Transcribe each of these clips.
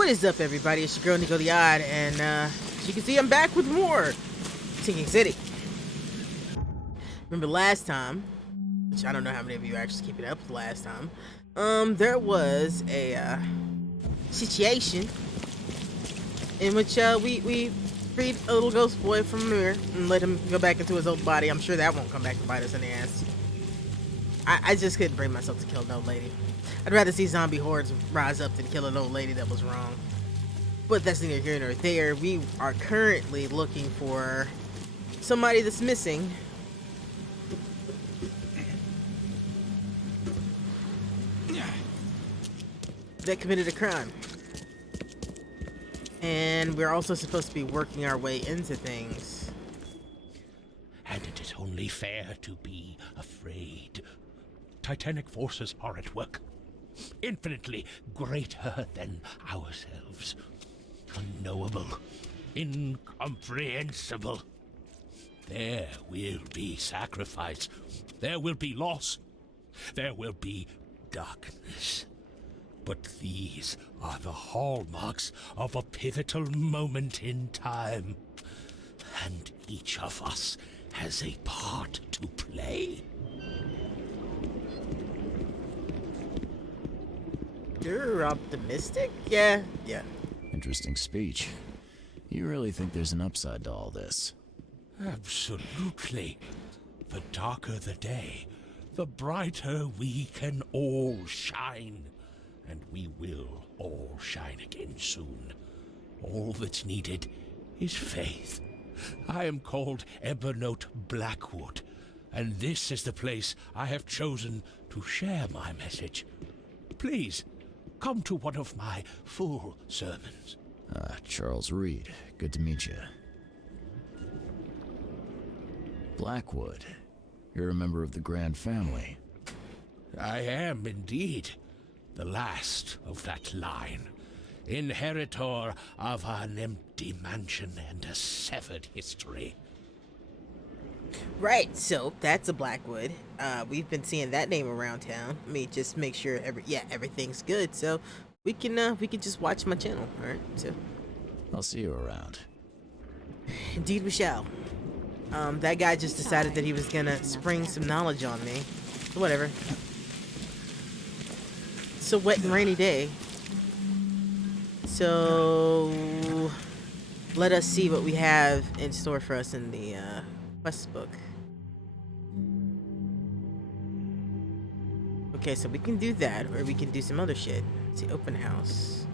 What is up, everybody? It's your girl Nico the Odd, and as you can see, I'm back with more Sinking City. Remember last time, which I don't know how many of you actually keep it up with last time, there was a situation in which we freed a little ghost boy from a mirror and let him go back into his old body. I'm sure that won't come back to bite us in the ass. I just couldn't bring myself to kill an old lady. I'd rather see zombie hordes rise up than kill an old lady that was wrong. But that's neither here nor there. We are currently looking for somebody that's missing. That committed a crime. And we're also supposed to be working our way into things. And it is only fair to be afraid. Titanic forces are at work, infinitely greater than ourselves. Unknowable, incomprehensible. There will be sacrifice. There will be loss. There will be darkness. But these are the hallmarks of a pivotal moment in time. And each of us has a part to play. You're optimistic? Yeah. Interesting speech. You really think there's an upside to all this? Absolutely. The darker the day, the brighter we can all shine. And we will all shine again soon. All that's needed is faith. I am called Evernote Blackwood, and this is the place I have chosen to share my message. Please, come to one of my full sermons. Charles Reed. Good to meet you. Blackwood. You're a member of the Grand Family. I am indeed the last of that line. Inheritor of an empty mansion and a severed history. Right, so that's a Blackwood. We've been seeing that name around town. Let me just make sure everything's good, so we can just watch my channel. Alright, so I'll see you around. indeed we shall. That guy just decided that he was gonna spring some knowledge on me. Whatever. It's a wet and rainy day. So let us see what we have in store for us in the quest book. Okay, so we can do that, or we can do some other shit. Let's see, open house.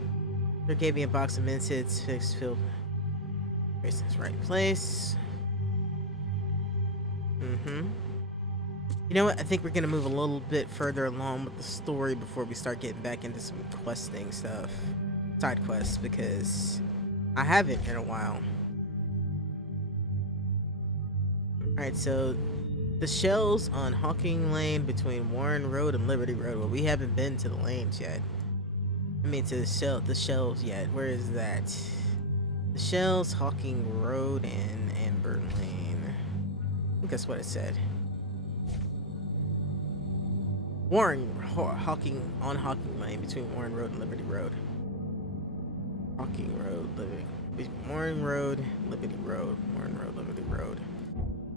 They gave me a box of mints, fixed, filled. Place in its right place. You know what? I think we're gonna move a little bit further along with the story before we start getting back into some questing stuff. Side quests, because I haven't in a while. Alright, so the shells on Hawking Lane between Warren Road and Liberty Road. Well, we haven't been to the lanes yet. I mean, to the shells yet. Where is that? The shells, Hawking Road, and Amber Lane. I think that's what it said. Hawking Lane between Warren Road and Liberty Road. Hawking Road, Warren Road, Liberty Road, Warren Road, Liberty Road.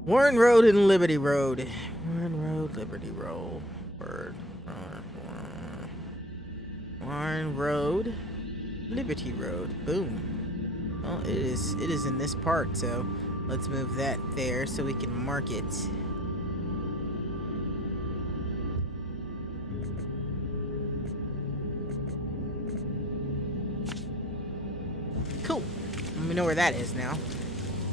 Warren Road and Liberty Road. Warren Road, Liberty Road. Warren Road, Liberty Road. Boom. Well, it is in this part, so let's move that there so we can mark it. Cool. We know where that is now.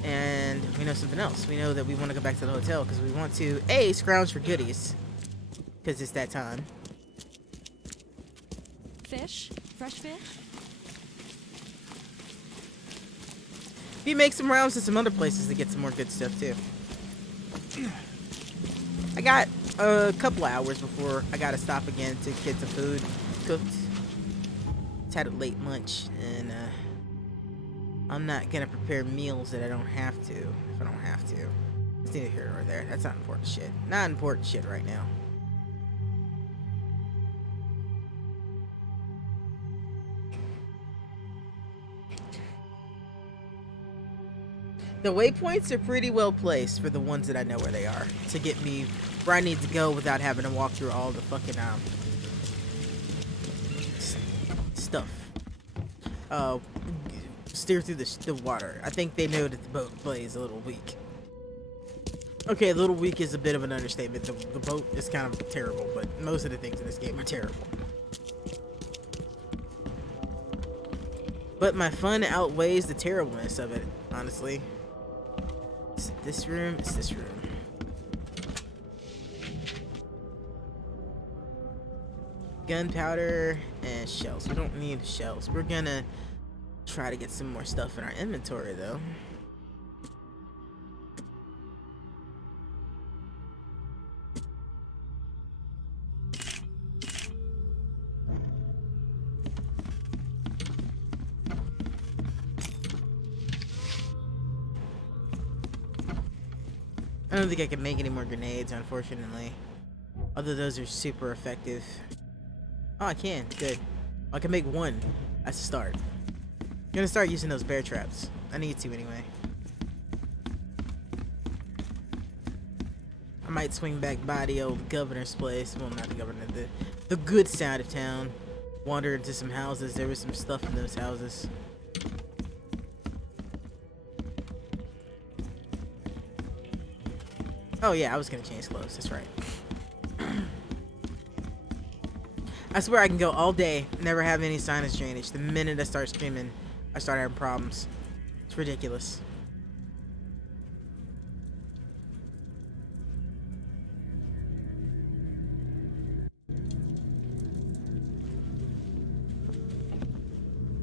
And we know something else. We know that we want to go back to the hotel because we want to, A, scrounge for goodies. Because it's that time. Fish? Fresh fish? We make some rounds to some other places to get some more good stuff, too. I got a couple hours before I got to stop again to get some food cooked. Just had a late lunch, and I'm not gonna prepare meals that I don't have to, if I don't have to. It's neither here nor there. That's not important shit. Not important shit right now. The waypoints are pretty well placed for the ones that I know where they are to get me where I need to go without having to walk through all the fucking stuff. Steer through the water. I think they know that the boat play is a little weak. Okay, a little weak is a bit of an understatement. The boat is kind of terrible, but most of the things in this game are terrible. But my fun outweighs the terribleness of it, honestly. Is it this room? It's this room. Gunpowder and shells. We don't need shells. We're gonna try to get some more stuff in our inventory, though. I don't think I can make any more grenades, unfortunately. Although those are super effective. Oh, I can. Good. I can make one. That's a start. I'm gonna start using those bear traps. I need to anyway. I might swing back by the old governor's place. Well, not the governor. The good side of town. Wander into some houses. There was some stuff in those houses. Oh yeah, I was gonna change clothes. That's right. I swear I can go all day, never have any sinus drainage. The minute I start screaming, I start having problems. It's ridiculous.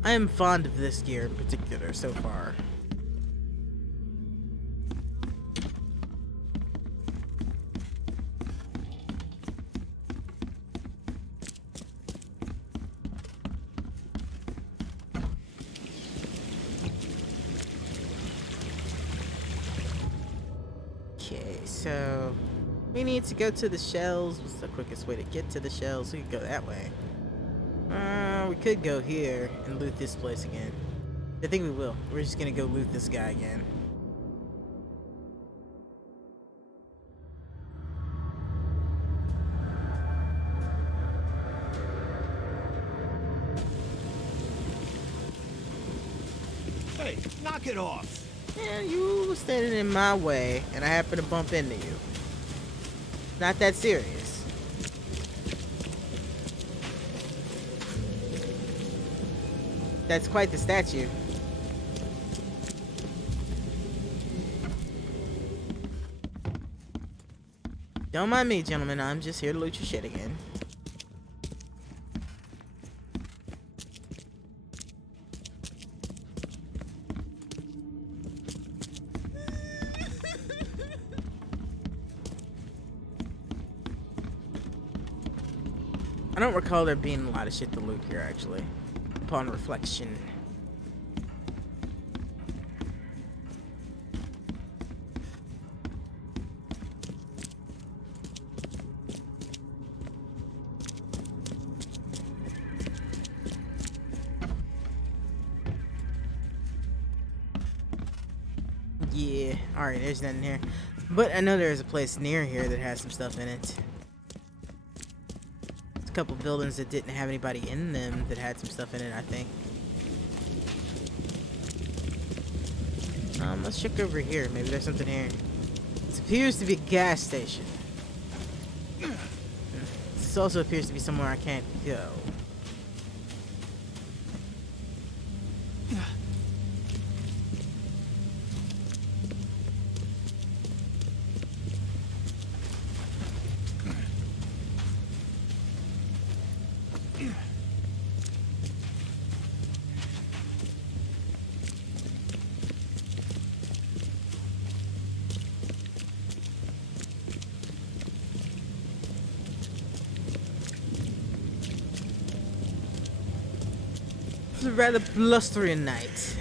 I am fond of this gear in particular so far. Okay, so we need to go to the shells. What's the quickest way to get to the shells? We could go that way. We could go here and loot this place again. I think we will. We're just gonna go loot this guy again. Hey, knock it off! And you were standing in my way, and I happen to bump into you. Not that serious. That's quite the statue. Don't mind me, gentlemen. I'm just here to loot your shit again. I don't recall there being a lot of shit to loot here, actually. Upon reflection. Yeah, alright, there's nothing here. But I know there's a place near here that has some stuff in it. Couple buildings that didn't have anybody in them that had some stuff in it, I think. Let's check over here. Maybe there's something here. This appears to be a gas station. This also appears to be somewhere I can't go. It's a rather blustery night.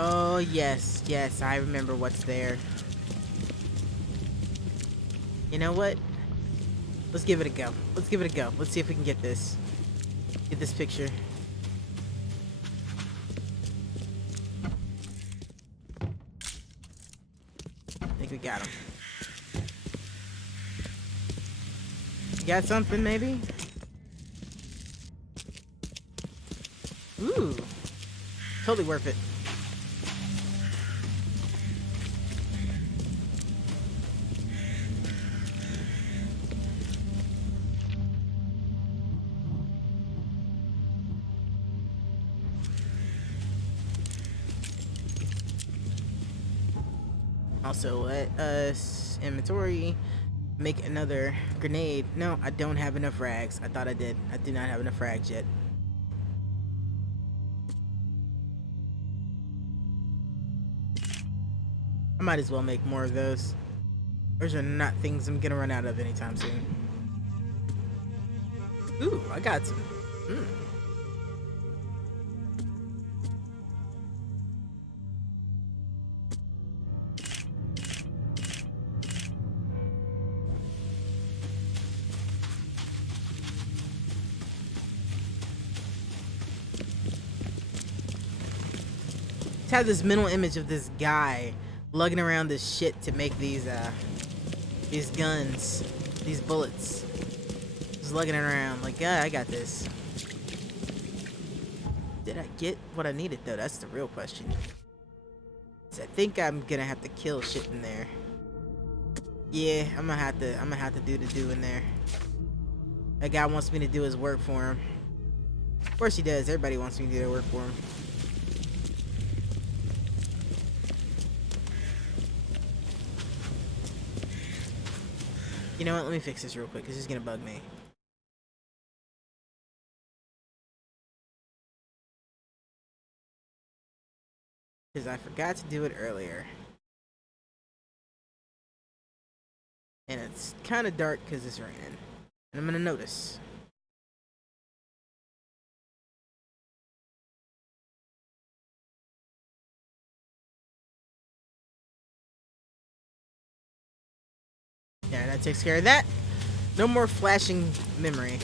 Oh, yes, yes, I remember what's there. You know what? Let's give it a go. Let's give it a go. Let's see if we can get this. Get this picture. I think we got him. You got something, maybe? Ooh. Totally worth it. Also, let us inventory make another grenade. No, I don't have enough rags. I thought I did. I do not have enough rags yet. I might as well make more of those. Those are not things I'm gonna run out of anytime soon. Ooh, I got some. Just have this mental image of this guy lugging around this shit to make these guns, these bullets. Just lugging it around like, yeah, I got this. Did I get what I needed though? That's the real question. So I think I'm gonna have to kill shit in there. Yeah, I'm gonna have to do the do in there. That guy wants me to do his work for him. Of course he does. Everybody wants me to do their work for him. You know what? Let me fix this real quick because it's gonna bug me. Because I forgot to do it earlier. And it's kind of dark because it's raining. And I'm gonna notice. Yeah, that takes care of that. No more flashing memory.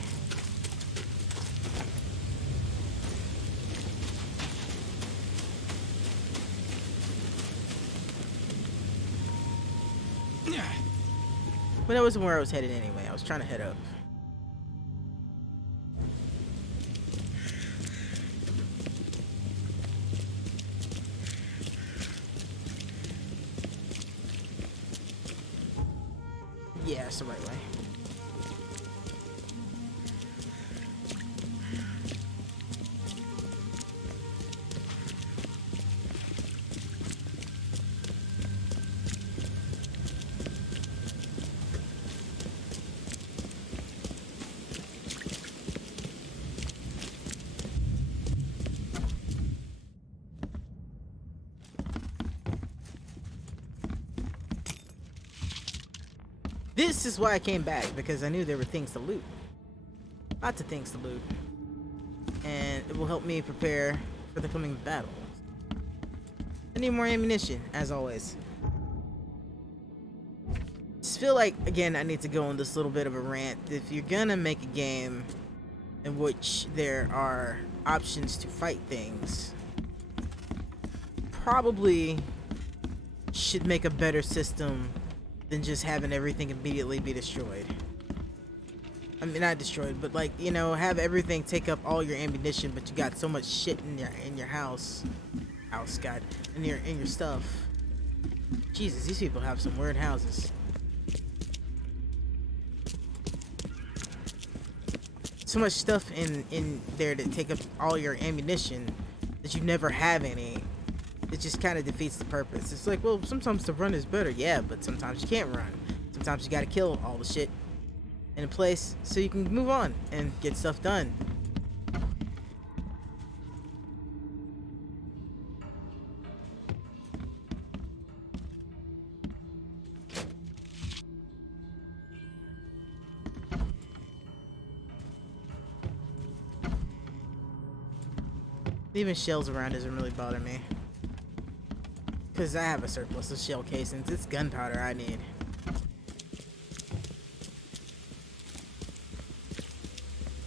But that wasn't where I was headed anyway. I was trying to head up. Yeah, it's the right way. This is why I came back, because I knew there were things to loot. Lots of things to loot. And it will help me prepare for the coming battle. I need more ammunition, as always. Just feel like, again, I need to go on this little bit of a rant. If you're gonna make a game in which there are options to fight things, probably should make a better system than just having everything immediately be destroyed. I mean, not destroyed, but like, you know, have everything take up all your ammunition, but you got so much shit in your house, God, in your stuff. Jesus, these people have some weird houses. So much stuff in there to take up all your ammunition that you never have any. It just kind of defeats the purpose. It's like, well, sometimes the run is better, yeah, but sometimes you can't run. Sometimes you gotta kill all the shit in a place so you can move on and get stuff done. Even shells around doesn't really bother me. Because I have a surplus of shell casings. It's gunpowder I need.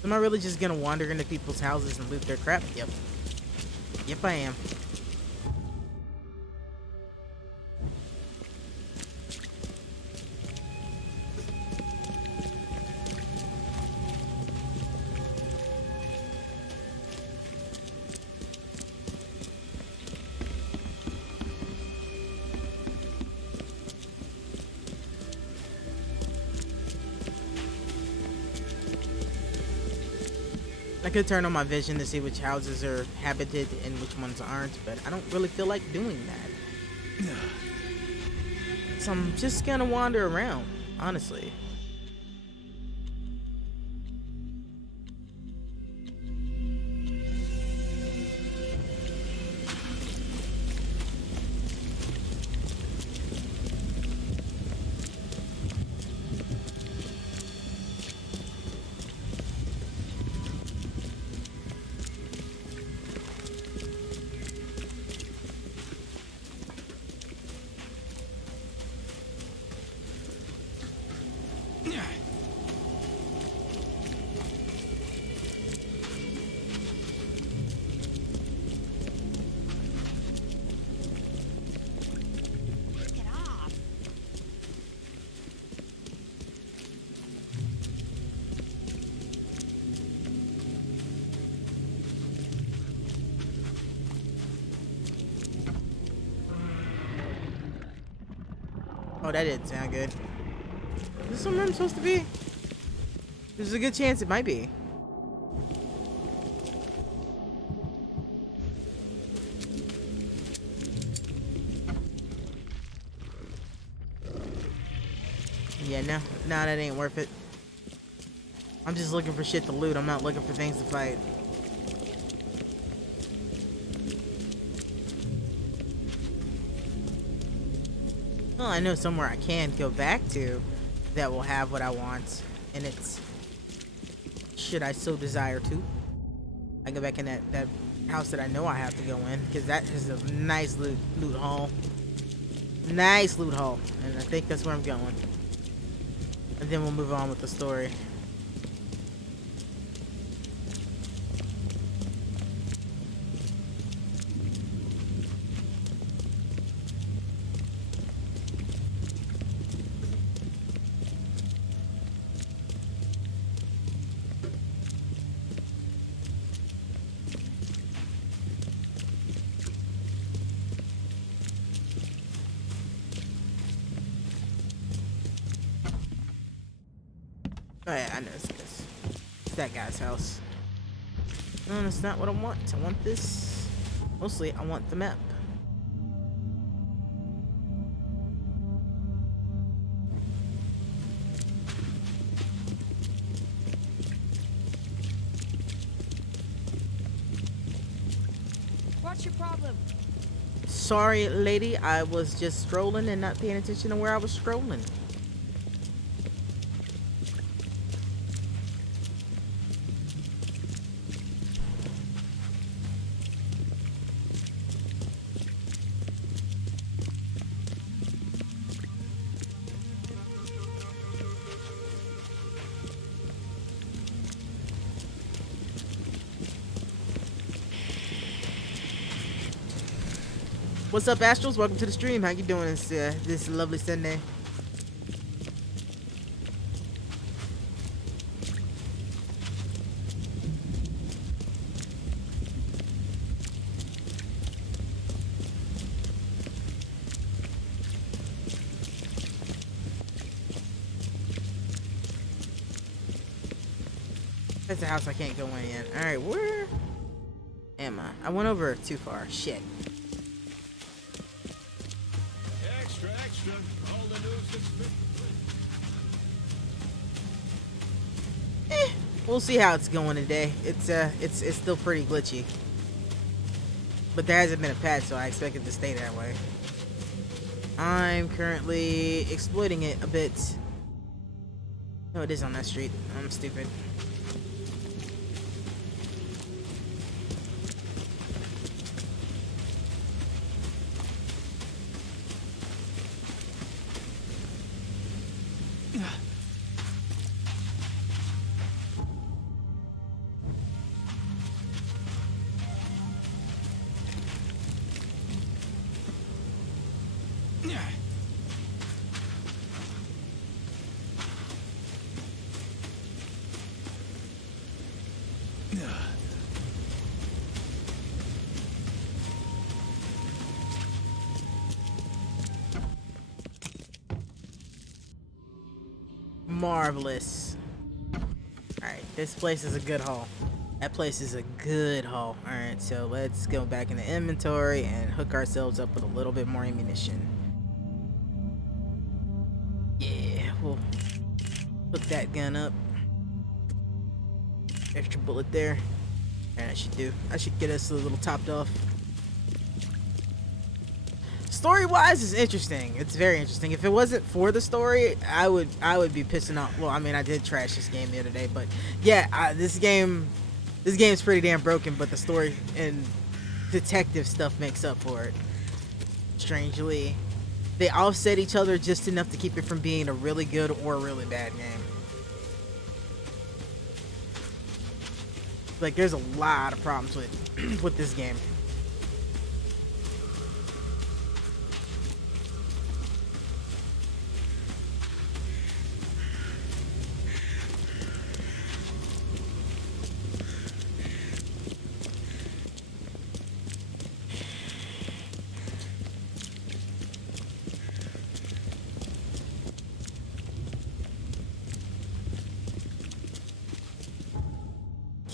Am I really just gonna wander into people's houses and loot their crap? Yep. Yep, I am. I could turn on my vision to see which houses are habited and which ones aren't, but I don't really feel like doing that. So I'm just gonna wander around, honestly. Oh, that didn't sound good. Is this somewhere I'm supposed to be? There's a good chance it might be. Yeah, no, that ain't worth it. I'm just looking for shit to loot. I'm not looking for things to fight. Well, I know somewhere I can go back to that will have what I want, and it's, should I so desire to, I go back in that house that I know I have to go in, because that is a nice loot haul. Nice loot haul, and I think that's where I'm going. And then we'll move on with the story. Oh yeah, I know this. It's that guy's house. No, that's not what I want. I want this. Mostly, I want the map. What's your problem? Sorry, lady. I was just strolling and not paying attention to where I was scrolling. What's up, Astrals? Welcome to the stream. How you doing this lovely Sunday? That's a house I can't go in yet. Alright, where am I? I went over too far. Shit. Extra, extra. All the news is We'll see how it's going today. It's still pretty glitchy. But there hasn't been a patch, so I expect it to stay that way. I'm currently exploiting it a bit. Oh, it is on that street. I'm stupid. Marvelous. Alright, this place is a good haul. That place is a good haul. Alright, so let's go back in the inventory and hook ourselves up with a little bit more ammunition. Yeah, we'll hook that gun up. Extra bullet there. And I should get us a little topped off. Story-wise is interesting. It's very interesting. If it wasn't for the story, I would be pissing off. Well, I mean, I did trash this game the other day, but yeah, this game's pretty damn broken. But the story and detective stuff makes up for it. Strangely, they offset each other just enough to keep it from being a really good or a really bad game. Like, there's a lot of problems with this game.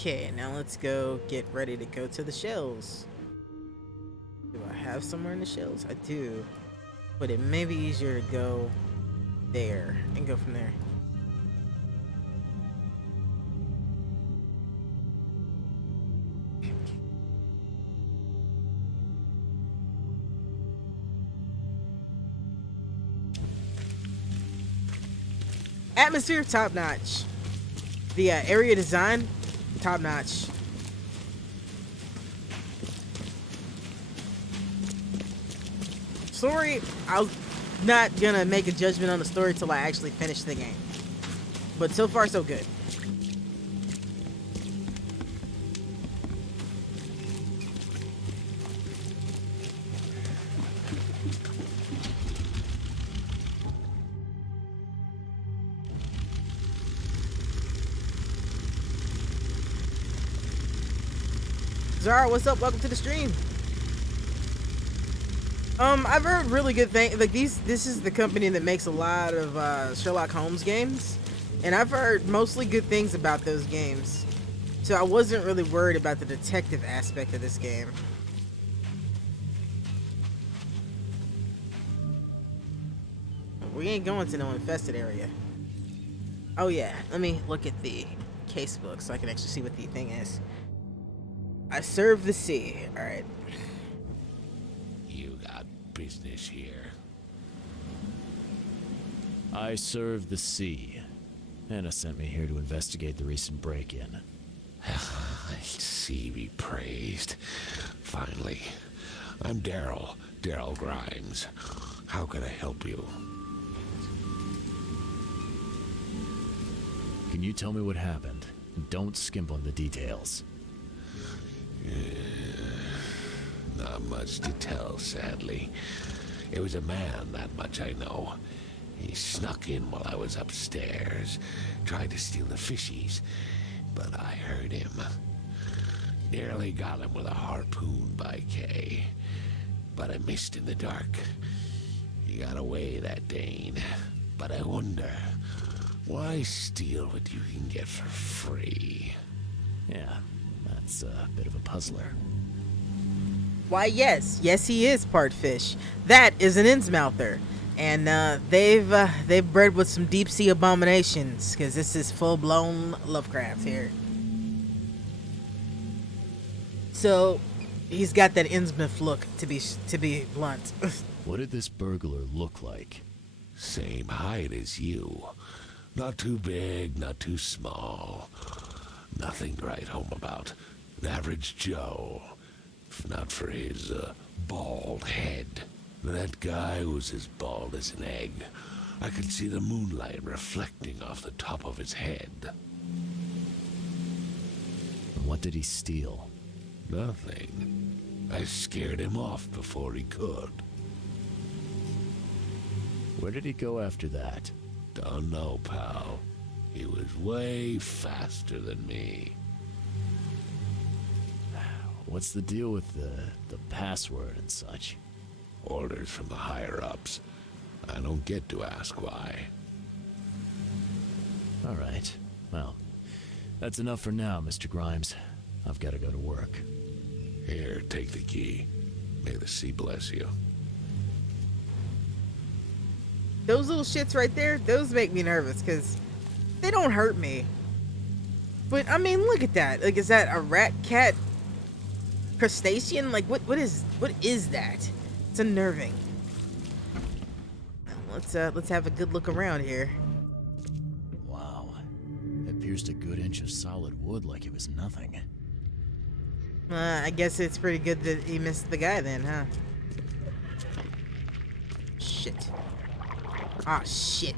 Okay, now let's go get ready to go to the shells. Do I have somewhere in the shells? I do. But it may be easier to go there and go from there. Atmosphere, top notch. The area design, top notch. Story, I'm not gonna make a judgment on the story till I actually finish the game. But so far, so good. Zara, what's up? Welcome to the stream. I've heard really good things. Like this is the company that makes a lot of Sherlock Holmes games, and I've heard mostly good things about those games. So I wasn't really worried about the detective aspect of this game. We ain't going to no infested area. Oh yeah, let me look at the casebook so I can actually see what the thing is. I serve the sea. Alright. You got business here. I serve the sea. Anna sent me here to investigate the recent break-in. Sea be praised. Finally. I'm Daryl Grimes. How can I help you? Can you tell me what happened? Don't skimp on the details. Not much to tell, sadly. It was a man, that much I know. He snuck in while I was upstairs, tried to steal the fishies, but I heard him. Nearly got him with a harpoon by Kay, but I missed in the dark. He got away, that Dane, but I wonder, why steal what you can get for free? Yeah, that's a bit of a puzzler. Why, yes, he is part fish. That is an Innsmouther, and they've bred with some deep sea abominations because this is full blown Lovecraft here. So he's got that Innsmouth look, to be blunt. What did this burglar look like? Same height as you. Not too big, not too small. Nothing to write home about. An average Joe. If not for his bald head. That guy was as bald as an egg. I could see the moonlight reflecting off the top of his head. And what did he steal? Nothing. I scared him off before he could. Where did he go after that? Don't know, pal. He was way faster than me. What's the deal with the password and such? Orders from the higher-ups. I don't get to ask why. All right. Well, that's enough for now, Mr. Grimes. I've got to go to work. Here, take the key. May the sea bless you. Those little shits right there, those make me nervous because they don't hurt me. But I mean, look at that. Like, is that a rat, cat, crustacean? Like, what is that? It's unnerving. Let's have a good look around here. Wow. It pierced a good inch of solid wood like it was nothing. I guess it's pretty good that he missed the guy then, huh? Shit. Ah, shit.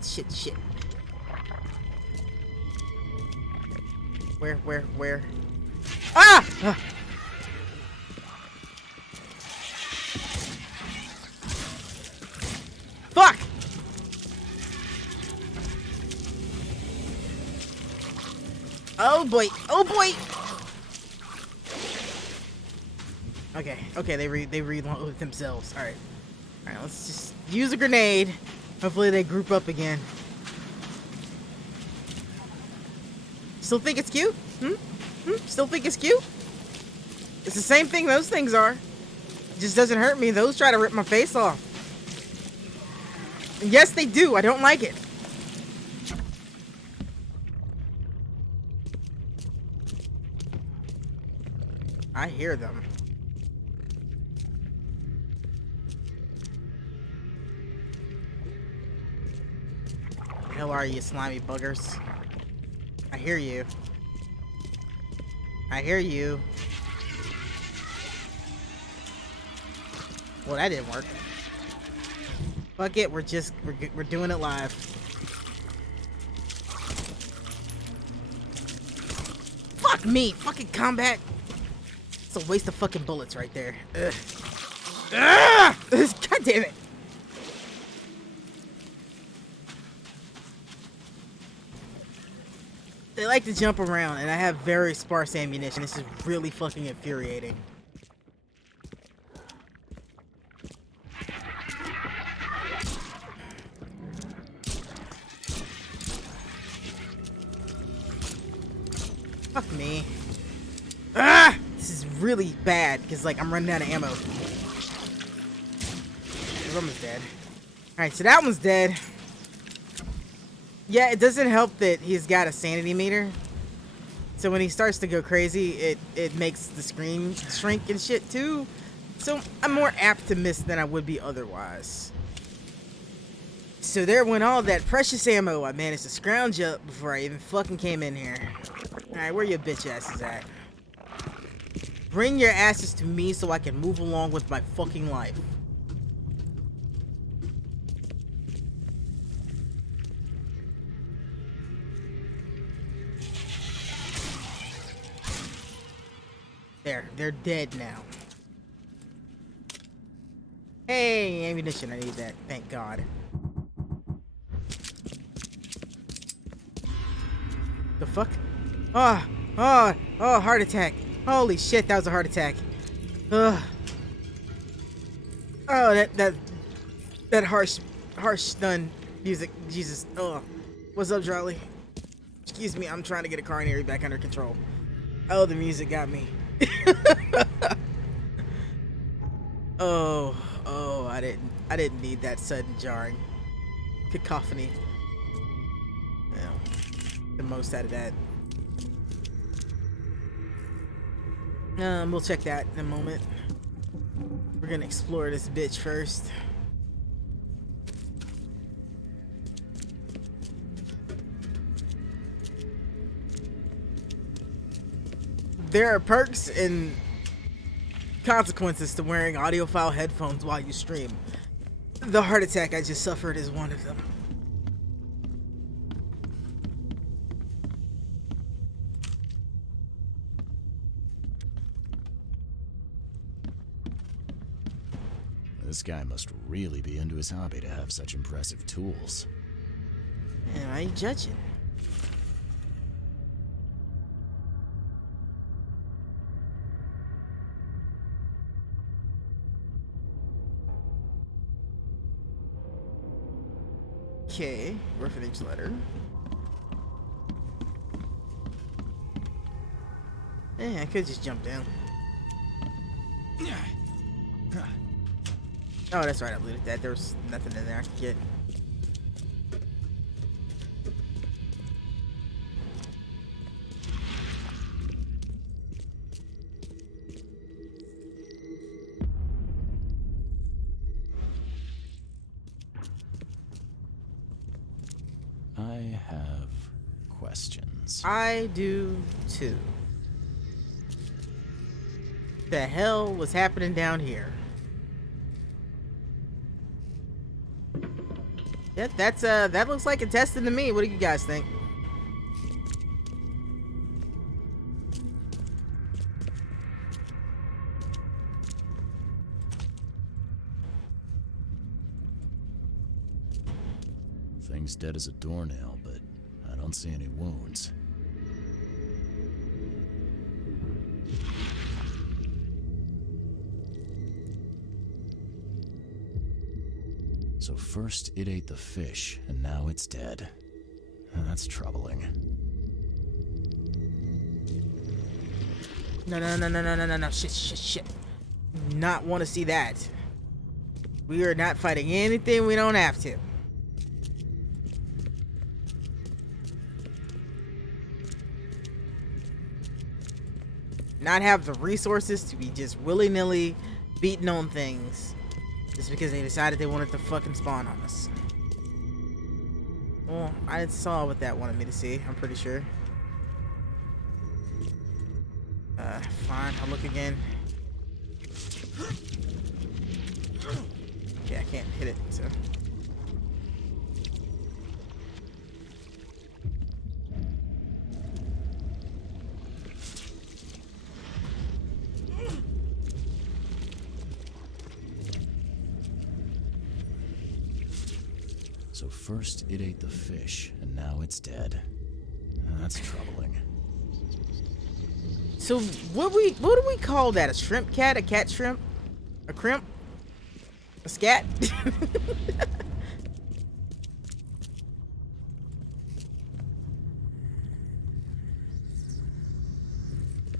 Where? Ah! Fuck! Oh boy! Okay, they reload themselves. Alright, let's just use a grenade. Hopefully they group up again. Still think it's cute? Still think it's cute? It's the same thing those things are. It just doesn't hurt me. Those try to rip my face off. And yes, they do. I don't like it. I hear them. Where the hell are you, slimy buggers? I hear you. Well, that didn't work. Fuck it, we're doing it live. Fuck me, fucking combat. It's a waste of fucking bullets right there. Ugh. Ah! God damn it. They like to jump around, and I have very sparse ammunition. This is really fucking infuriating. Fuck me. Ah! This is really bad, because, like, I'm running out of ammo. This one's dead. Alright, so that one's dead. Yeah, it doesn't help that he's got a sanity meter. So when he starts to go crazy, it makes the screen shrink and shit too. So I'm more apt to miss than I would be otherwise. So there went all that precious ammo I managed to scrounge up before I even fucking came in here. Alright, where your bitch asses at? Bring your asses to me so I can move along with my fucking life. There, they're dead now. Hey, ammunition, I need that. Thank God. The fuck? Oh, heart attack. Holy shit, that was a heart attack. Ugh. Oh, that harsh stun music. Jesus. Oh. What's up, Charlie? Excuse me, I'm trying to get a coronary back under control. Oh, the music got me. Oh, I didn't need that sudden jarring cacophony. Well, the most out of that. We'll check that in a moment. We're gonna explore this bitch first. There are perks and consequences to wearing audiophile headphones while you stream. The heart attack I just suffered is one of them. This guy must really be into his hobby to have such impressive tools. Man, why are you judging? Okay, orphanage letter. Yeah, I could just jump down. Oh, that's right, I looted that. There was nothing in there I could get. I have questions. I do too. The hell was happening down here? Yeah, that looks like a testing to me. What do you guys think? Thing's dead as a doornail, but I don't see any wounds. So first it ate the fish, and now it's dead. That's troubling. No. Shit. Not want to see that. We are not fighting anything we don't have to. Not have the resources to be just willy-nilly beating on things just because they decided they wanted to fucking spawn on us. Well, I saw what that wanted me to see, I'm pretty sure. Fine, I'll look again. Okay, I can't hit it, so. So first it ate the fish, and now it's dead. That's troubling. So what do we call that? A shrimp cat? A cat shrimp? A crimp? A scat?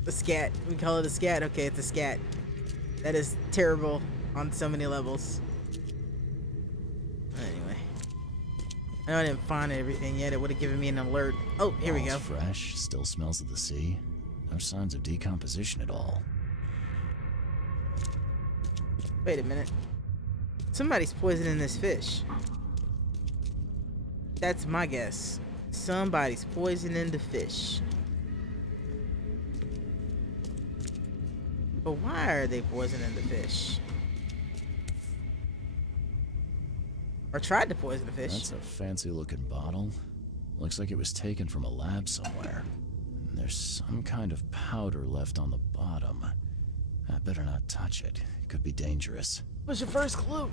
A scat. We call it a scat. Okay, it's a scat. That is terrible on so many levels. Anyway. I know I didn't find everything yet. It would have given me an alert. Oh, here we go. All's fresh, still smells of the sea. No signs of decomposition at all. Wait a minute. Somebody's poisoning this fish. That's my guess. Somebody's poisoning the fish. But why are they poisoning the fish? Or tried to poison the fish. That's a fancy looking bottle. Looks like it was taken from a lab somewhere. And there's some kind of powder left on the bottom. I better not touch it. It could be dangerous. What's your first clue?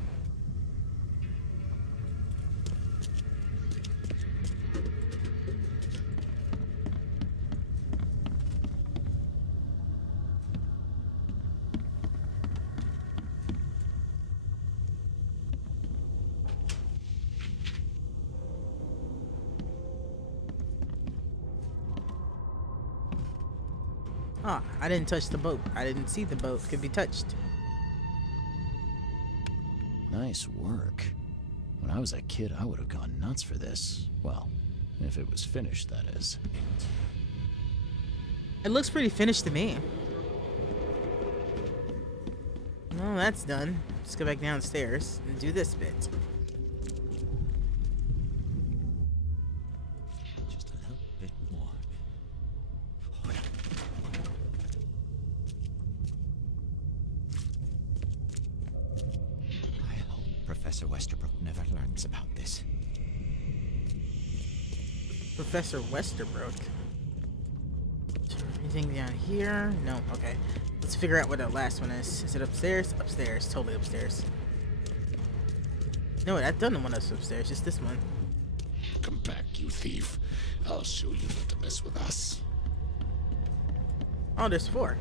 Ah, I didn't touch the boat. I didn't see the boat could be touched. Nice work. When I was a kid, I would have gone nuts for this. Well, if it was finished, that is. It looks pretty finished to me. Well, that's done. Just go back downstairs and do this bit. Just a little bit more. I hope Professor Westerbrook never learns about this. Professor Westerbrook. Anything down here? No. Okay. Let's figure out what the last one is. Is it upstairs? Upstairs. Totally upstairs. No, I've done the one that's upstairs. Just this one. Come back, you thief. I'll show you not to mess with us. Oh, there's 4.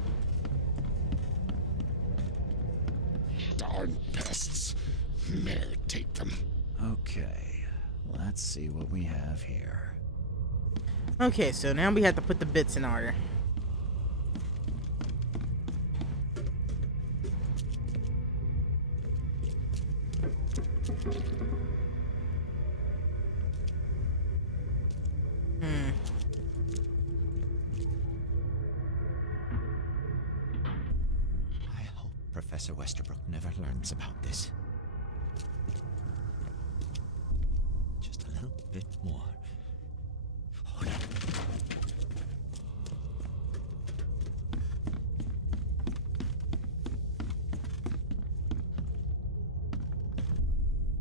Darn pests. Mayor, take them. Okay, let's see what we have here. Okay, so now we have to put the bits in order. I hope Professor Westerbrook never learns about this. Just a little bit more. Oh, no.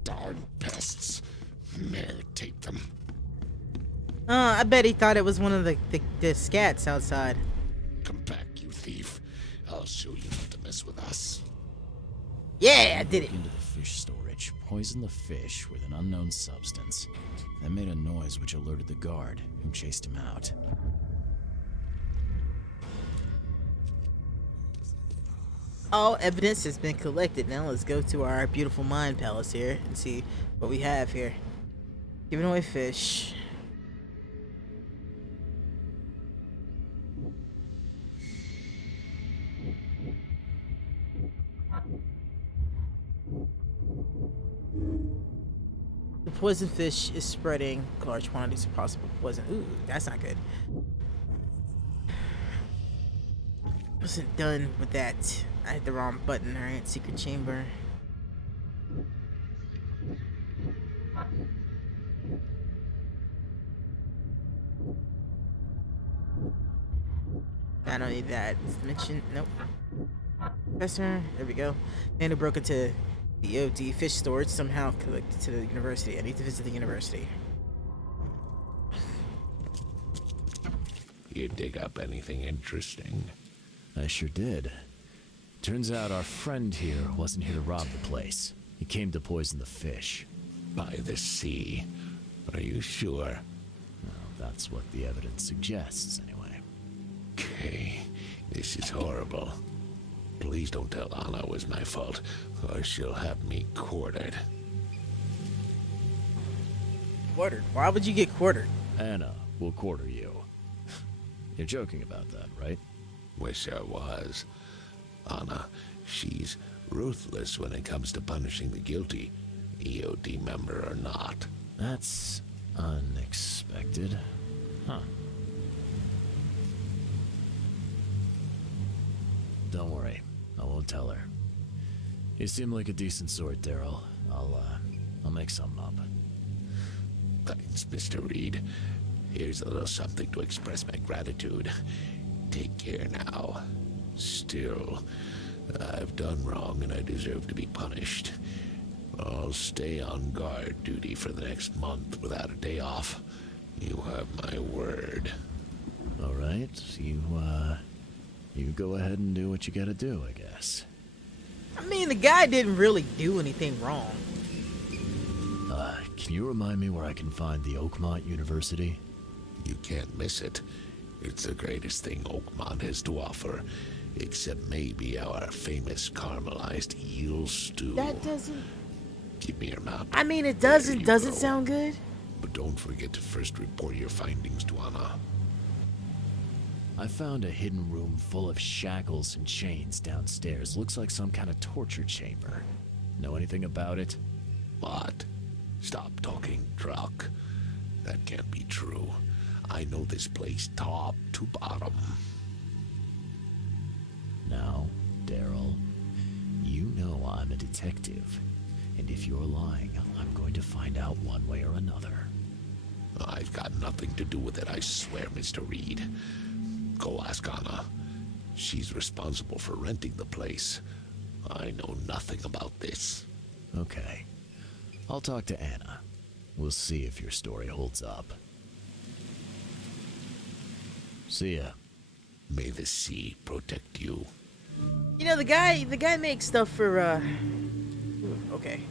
Darn pests. Mayor, take them. I bet he thought it was one of the scats outside. Come back, you thief. I'll show you not to mess with us. Yeah, I did it. Into the fish storage, poisoned the fish with an unknown substance. That made a noise which alerted the guard, who chased him out. All evidence has been collected. Now let's go to our beautiful mind palace here and see what we have here. Giving away fish. The poison fish is spreading large quantities of possible poison. Ooh, that's not good. Wasn't done with that. I hit the wrong button. Alright, secret chamber. I don't need that. Mention. Nope. Professor. There we go. Man who broke into the OD fish storage somehow collected to the university. I need to visit the university. You dig up anything interesting? I sure did. Turns out our friend here wasn't here to rob the place. He came to poison the fish. By the sea. Are you sure? Well, that's what the evidence suggests, anyway. Okay, this is horrible. Please don't tell Anna it was my fault, or she'll have me quartered. Quartered? Why would you get quartered? Anna will quarter you. You're joking about that, right? Wish I was. Anna, she's ruthless when it comes to punishing the guilty, EOD member or not. That's unexpected. Huh. Don't worry, I won't tell her. You seem like a decent sort, Daryl. I'll make something up. Thanks, Mr. Reed. Here's a little something to express my gratitude. Take care now. Still, I've done wrong and I deserve to be punished. I'll stay on guard duty for the next month without a day off. You have my word. All right, you go ahead and do what you gotta do, I guess. I mean, the guy didn't really do anything wrong. Can you remind me where I can find the Oakmont University? You can't miss it. It's the greatest thing Oakmont has to offer, except maybe our famous caramelized eel stew. That doesn't... Give me your map. I mean, it There doesn't you go. sound good. But don't forget to first report your findings to Anna. I found a hidden room full of shackles and chains downstairs. Looks like some kind of torture chamber. Know anything about it? What? Stop talking drunk. That can't be true. I know this place top to bottom. Now, Daryl, you know I'm a detective. And if you're lying, I'm going to find out one way or another. I've got nothing to do with it, I swear, Mr. Reed. Go ask Anna. She's responsible for renting the place. I know nothing about this. Okay. I'll talk to Anna. We'll see if your story holds up. See ya. May the sea protect you. You know, the guy makes stuff for, ooh, okay.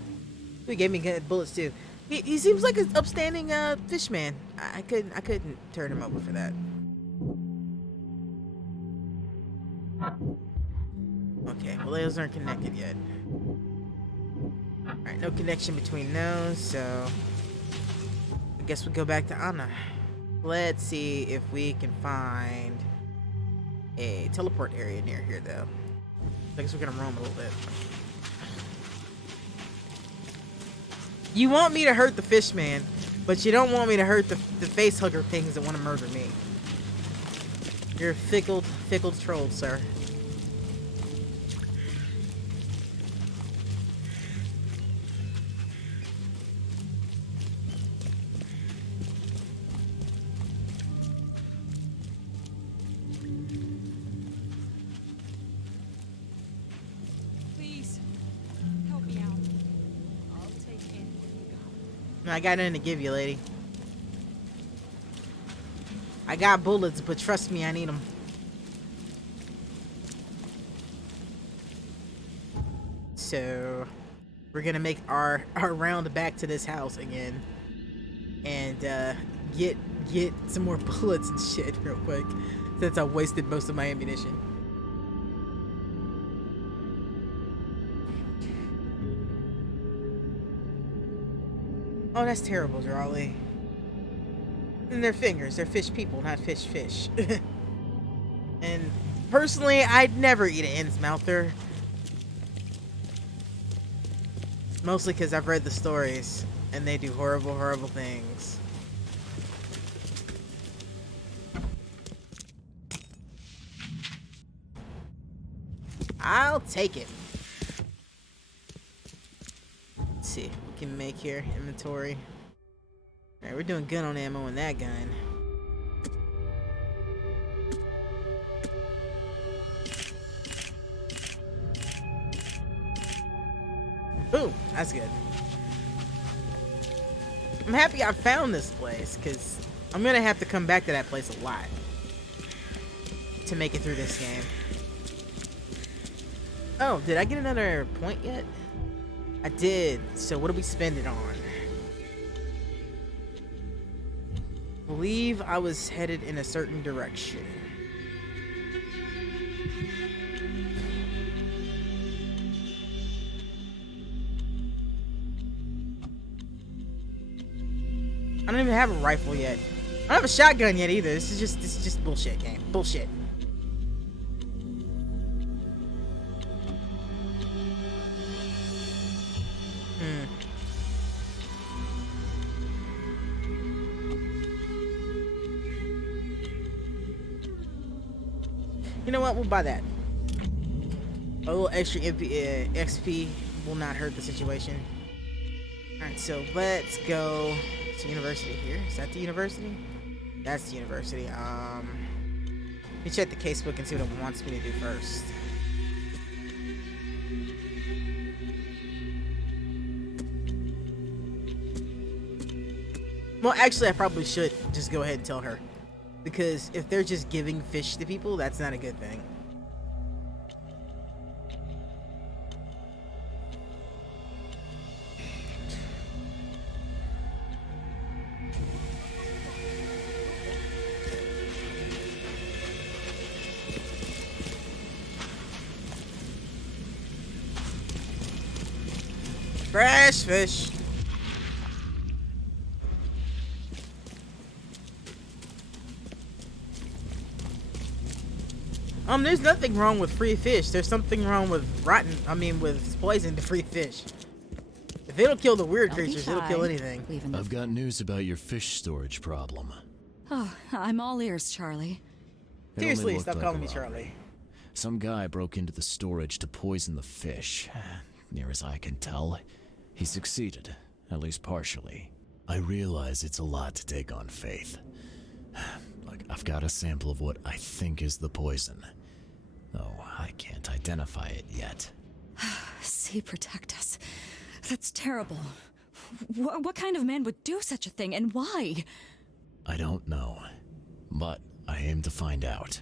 He gave me good bullets too. He seems like an upstanding fish man. I couldn't turn him over for that. Okay, well those aren't connected yet. Alright, no connection between those, so I guess we'll go back to Anna. Let's see if we can find a teleport area near here though. I guess we're gonna roam a little bit. You want me to hurt the fish man, but you don't want me to hurt the face hugger things that want to murder me. You're a fickle troll, sir. Please, help me out. I'll take anything you got. I got nothing to give you, lady. I got bullets, but trust me, I need them. So, we're gonna make our round back to this house again, and get some more bullets and shit real quick, since I wasted most of my ammunition. Oh, that's terrible, Charlie. And their fingers, they're fish people, not fish. And personally, I'd never eat an Innsmouther. Mostly because I've read the stories, and they do horrible, horrible things. I'll take it. Let's see what we can make here. Inventory. Alright, we're doing good on ammo in that gun. Boom! That's good. I'm happy I found this place, because I'm gonna have to come back to that place a lot to make it through this game. Oh, did I get another point yet? I did. So what do we spend it on? I believe I was headed in a certain direction. I don't even have a rifle yet. I don't have a shotgun yet either. This is just bullshit game. Bullshit. You know what? We'll buy that. A little extra XP will not hurt the situation. Alright, so let's go to university here. Is that the university? That's the university. Let me check the casebook and see what it wants me to do first. Well, actually, I probably should just go ahead and tell her. Because if they're just giving fish to people, that's not a good thing. Fresh fish. There's nothing wrong with free fish. There's something wrong with with poisoned free fish. If it'll kill the weird creatures, it'll kill anything. I've got news about your fish storage problem. Oh, I'm all ears, Charlie. It only Seriously, looked stop like calling a me robbery. Charlie. Some guy broke into the storage to poison the fish. Near as I can tell, he succeeded, at least partially. I realize it's a lot to take on faith. Look, I've got a sample of what I think is the poison. Though I can't identify it yet. See, protect us. That's terrible. What kind of man would do such a thing, and why? I don't know, but I aim to find out.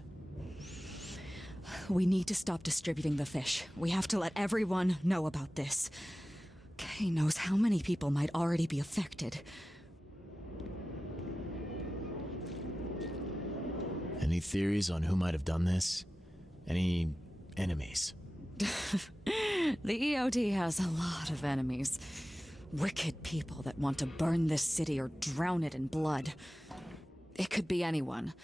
We need to stop distributing the fish. We have to let everyone know about this. Kay knows how many people might already be affected. Any theories on who might have done this? Any enemies? The EOD has a lot of enemies. Wicked people that want to burn this city or drown it in blood. It could be anyone.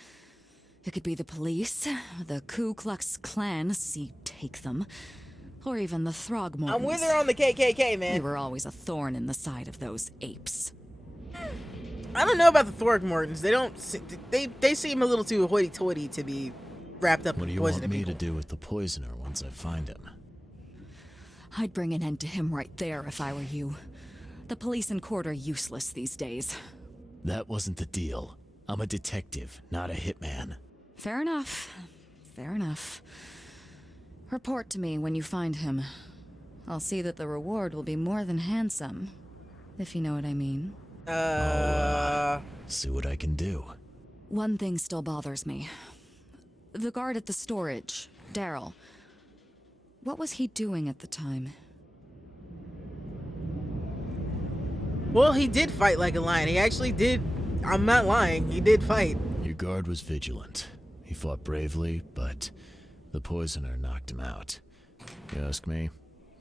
It could be the police, the Ku Klux Klan, see, take them, or even the Throgmortons. I'm with her on the KKK, man. They were always a thorn in the side of those apes. I don't know about the Throgmortons. They don't. They seem a little too hoity-toity to be wrapped up What do in you want poisoning me people. to do with the poisoner once I find him? I'd bring an end to him right there if I were you. The police and court are useless these days. That wasn't the deal. I'm a detective, not a hitman. Fair enough. Fair enough. Report to me when you find him. I'll see that the reward will be more than handsome, if you know what I mean. See what I can do. One thing still bothers me. The guard at the storage, Daryl. What was he doing at the time? Well, he did fight like a lion. He actually did. I'm not lying. He did fight. Your guard was vigilant. He fought bravely, but the poisoner knocked him out. You ask me,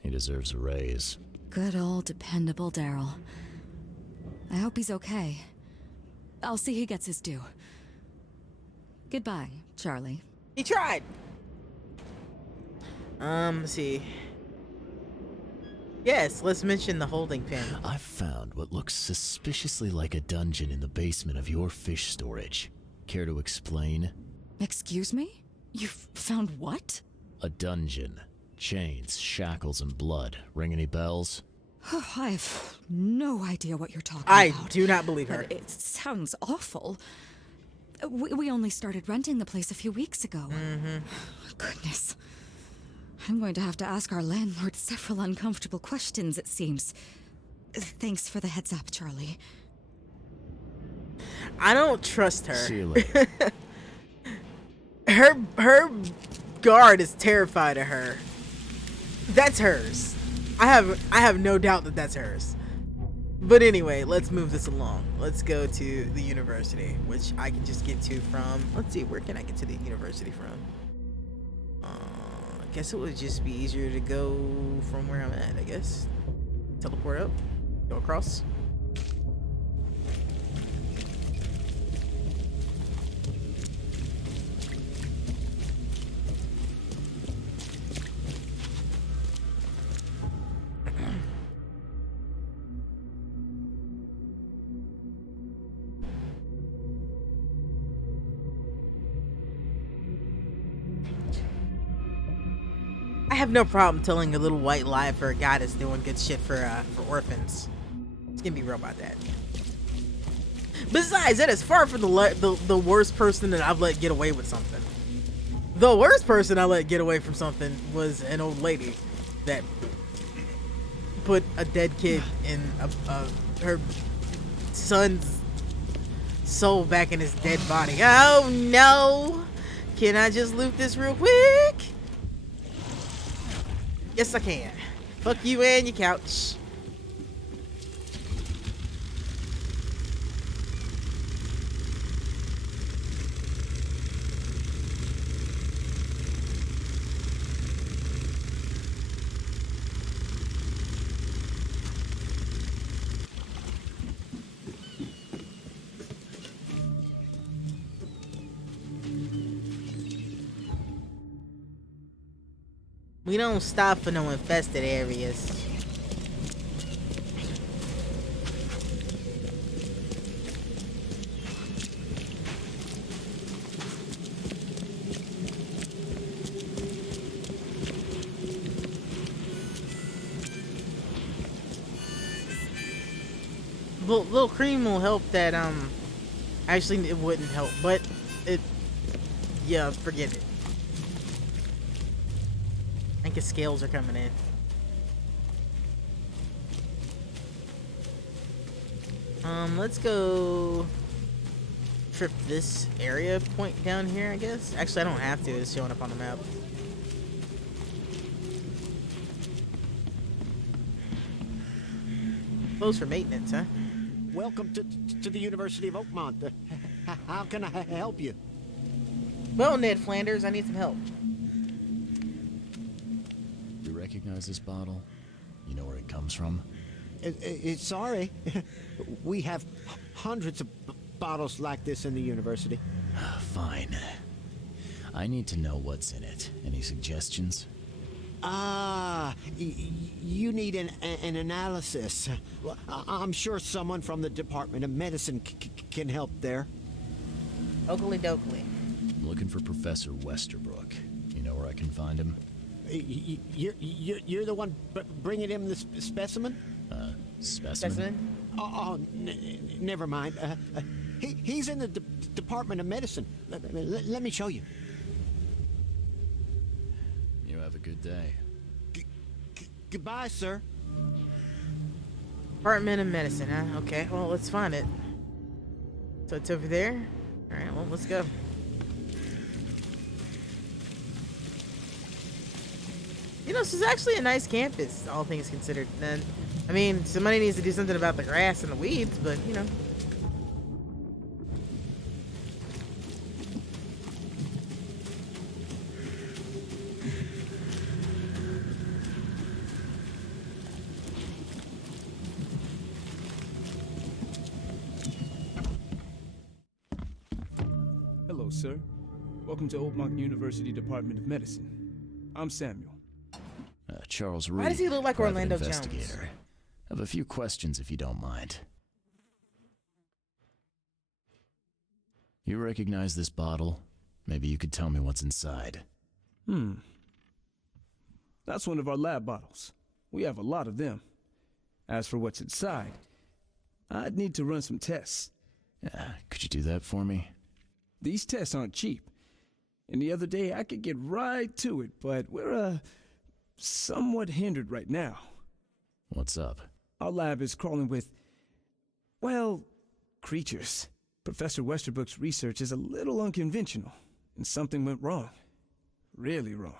he deserves a raise. Good old dependable Daryl. I hope he's okay. I'll see he gets his due. Goodbye, Charlie. He tried. Let's see. Yes, let's mention the holding pen. I've found what looks suspiciously like a dungeon in the basement of your fish storage. Care to explain? Excuse me? You've found what? A dungeon. Chains, shackles, and blood. Ring any bells? I have no idea what you're talking I about. do not believe her. But it sounds awful. We only started renting the place a few weeks ago. Goodness. I'm going to have to ask our landlord several uncomfortable questions, it seems. Thanks for the heads up, Charlie. I don't trust her. See you later. Her guard is terrified of her. That's hers. I have no doubt that that's hers. But anyway, let's move this along. Let's go to the university, which I can just get to from. Let's see, where can I get to the university from? I guess it would just be easier to go from where I'm at. I guess teleport up, go across. I have no problem telling a little white lie for a guy that's doing good shit for orphans. It's gonna be real about that. Besides, that is far from the worst person that I've let get away with something. The worst person I let get away from something was an old lady that put a dead kid in her son's soul back in his dead body. Oh no! Can I just loot this real quick? Yes, I can. Fuck you and your couch. We don't stop for no infested areas. Little cream will help that, actually it wouldn't help, but yeah, forget it. I think his scales are coming in. Let's go trip this area point down here, I guess. Actually, I don't have to. It's showing up on the map. closed for maintenance, huh? Welcome to the University of Oakmont. How can I help you? Well, Ned Flanders, I need some help. You recognize this bottle? You know where it comes from? Sorry. We have hundreds of bottles like this in the university. Fine. I need to know what's in it. Any suggestions? You need an analysis. Well, I'm sure someone from the Department of Medicine can help there. Oakley dokley. I'm looking for Professor Westerbrook. You know where I can find him? You're the one bringing him the specimen? Specimen? Never mind. He's in the Department of Medicine. Let me show you. You have a good day. Goodbye, sir. Department of Medicine, huh? Okay, well, let's find it. So it's over there? Alright, well, let's go. You know, this is actually a nice campus, all things considered. And, I mean, somebody needs to do something about the grass and the weeds, but, you know. Hello, sir. Welcome to Oakmont University Department of Medicine. I'm Samuel. Charles Reed. Why does he look like private Orlando investigator. Jones? Have a few questions if you don't mind. You recognize this bottle? Maybe you could tell me what's inside. That's one of our lab bottles. We have a lot of them. As for what's inside, I'd need to run some tests. Could you do that for me? These tests aren't cheap. And the other day I could get right to it, but we're, somewhat hindered right now. What's up? Our lab is crawling with, well, creatures. Professor Westerbrook's research is a little unconventional, and something went wrong. Really wrong.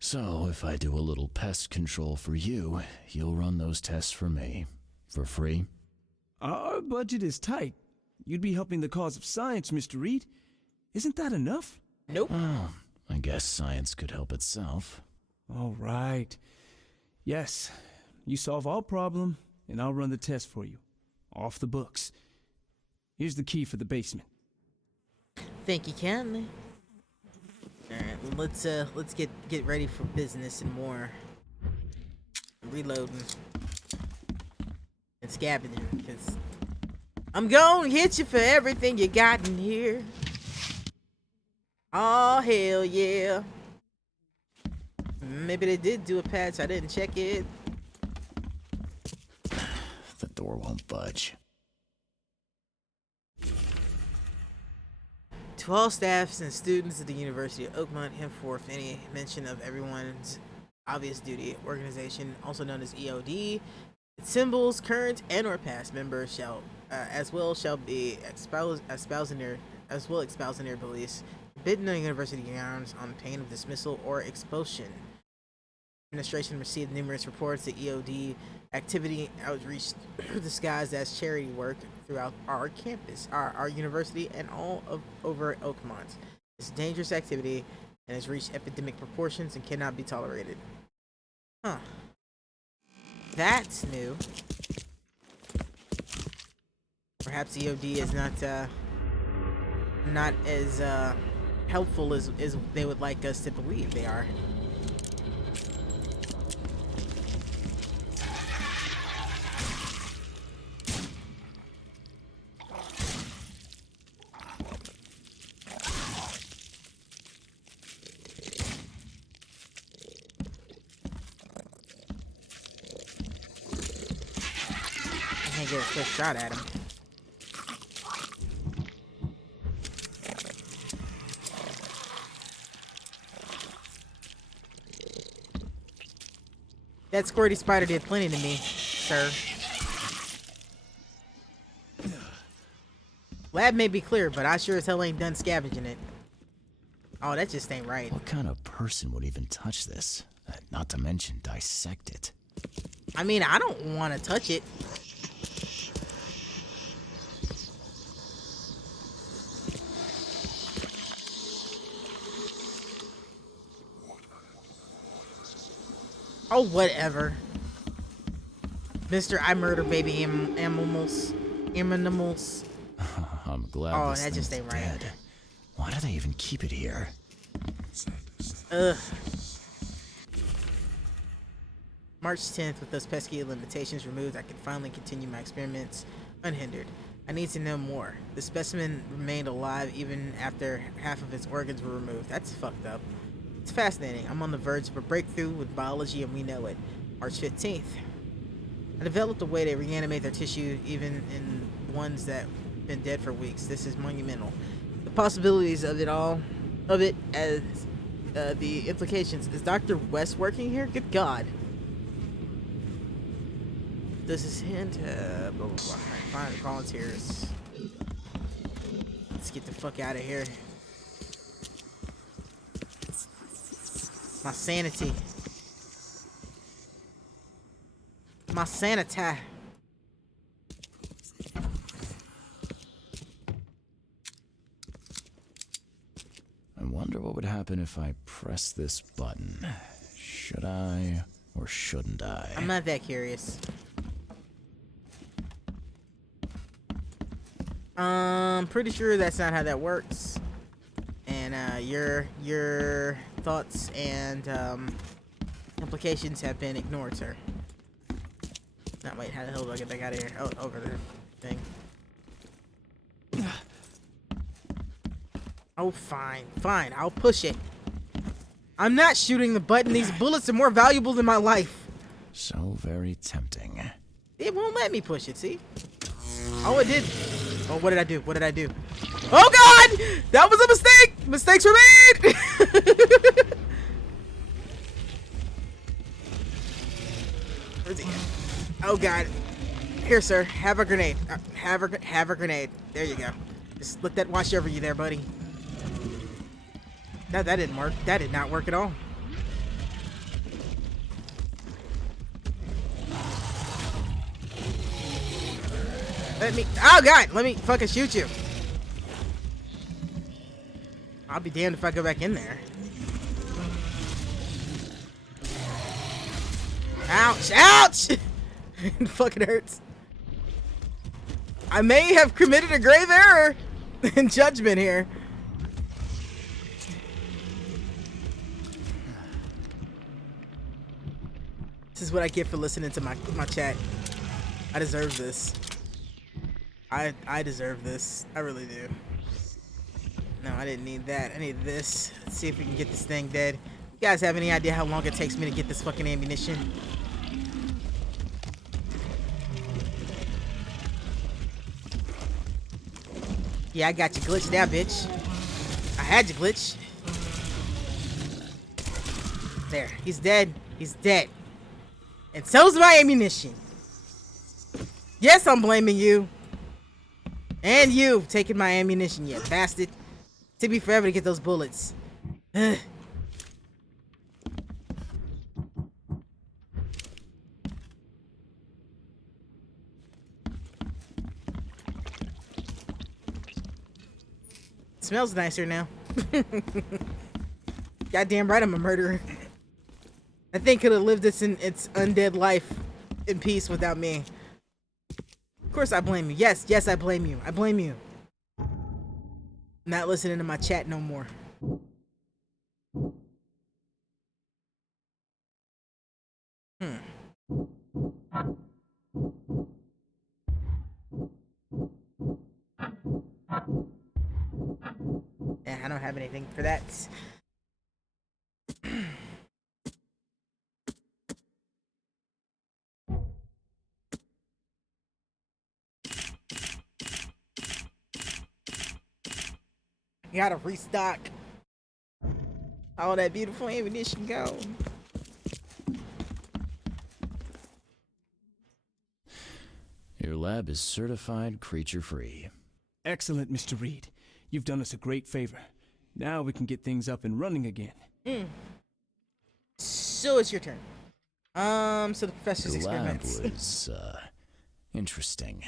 So, if I do a little pest control for you, you'll run those tests for me. For free? Our budget is tight. You'd be helping the cause of science, Mr. Reed. Isn't that enough? Nope. Oh, I guess science could help itself. All right. Yes, you solve our problem, and I'll run the test for you. Off the books. Here's the key for the basement. Thank you kindly. Alright, let's get ready for business and more. Reloading. And scavenging, because I'm gonna hit you for everything you got in here. Oh, hell yeah. Maybe they did do a patch, I didn't check it. The door won't budge. To all staffs and students of the University of Oakmont, henceforth any mention of everyone's obvious duty organization, also known as EOD, its symbols, current and or past members shall be espousing their beliefs, forbidden on university grounds on pain of dismissal or expulsion. Administration received numerous reports that EOD activity outreach disguised as charity work throughout our campus, our university, and all of over Oakmont. It's dangerous activity and has reached epidemic proportions and cannot be tolerated. Huh. That's new. Perhaps EOD is not as helpful as they would like us to believe they are. I can't get a quick shot at him. That squirty spider did plenty to me, sir. Lab may be clear, but I sure as hell ain't done scavenging it. Oh, that just ain't right. What kind of person would even touch this? not to mention dissect it. I mean, I don't want to touch it. Oh, whatever. Mr. I murder baby animals. Animals. I'm glad Oh, this that just thing's ain't right. dead. Why do they even keep it here? Ugh. March 10th, with those pesky limitations removed, I can finally continue my experiments unhindered. I need to know more. The specimen remained alive even after half of its organs were removed. That's fucked up. It's fascinating. I'm on the verge of a breakthrough with biology and we know it. March 15th. I developed a way to reanimate their tissue even in ones that have been dead for weeks. This is monumental. The possibilities of it as the implications. Is Dr. West working here? Good God. Does this hint? Blah, blah, blah. Find volunteers. Let's get the fuck out of here. My sanity. My sanity. I wonder what would happen if I press this button. Should I or shouldn't I? I'm not that curious. Pretty sure that's not how that works. And your thoughts and implications have been ignored, sir. No, wait, how the hell do I get back out of here? Oh, over the thing. Oh, fine, fine, I'll push it. I'm not shooting the button. These bullets are more valuable than my life. So very tempting. It won't let me push it, see? Oh, it did. Oh, what did I do? What did I do? Oh, God! That was a mistake! Mistakes were made! Where's he at? Oh, God. Here, sir. Have a grenade. Have a grenade. There you go. Just let that wash over you there, buddy. That didn't work. That did not work at all. Oh, God! Let me fucking shoot you. I'll be damned if I go back in there. Ouch! Ouch! It fucking hurts. I may have committed a grave error in judgment here. This is what I get for listening to my chat. I deserve this. I deserve this. I really do. No, I didn't need that. I need this. Let's see if we can get this thing dead. You guys have any idea how long it takes me to get this fucking ammunition? Yeah, I got you glitched now, bitch. I had you glitch. There. He's dead. He's dead. And so's my ammunition. Yes, I'm blaming you. And you taking my ammunition, you bastard. Took me forever to get those bullets. Ugh. Smells nicer now. Goddamn right I'm a murderer. That thing could have lived its undead life in peace without me. Of course I blame you. Yes, I blame you. I blame you. Not listening to my chat no more. Yeah, I don't have anything for that. Gotta restock. All that beautiful ammunition go. Your lab is certified creature-free. Excellent, Mr. Reed. You've done us a great favor. Now we can get things up and running again. So it's your turn. So the professor's The lab experiments. was, interesting.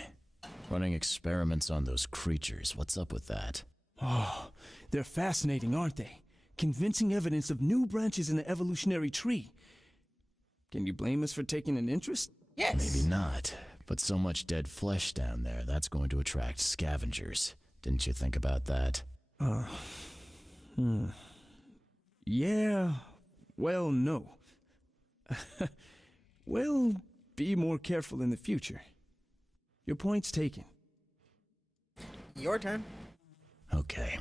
Running experiments on those creatures. What's up with that? Oh, they're fascinating, aren't they? Convincing evidence of new branches in the evolutionary tree. Can you blame us for taking an interest? Yes. Maybe not. But so much dead flesh down there, that's going to attract scavengers. Didn't you think about that? Yeah, well, no. We'll be more careful in the future. Your point's taken. Your turn. Okay.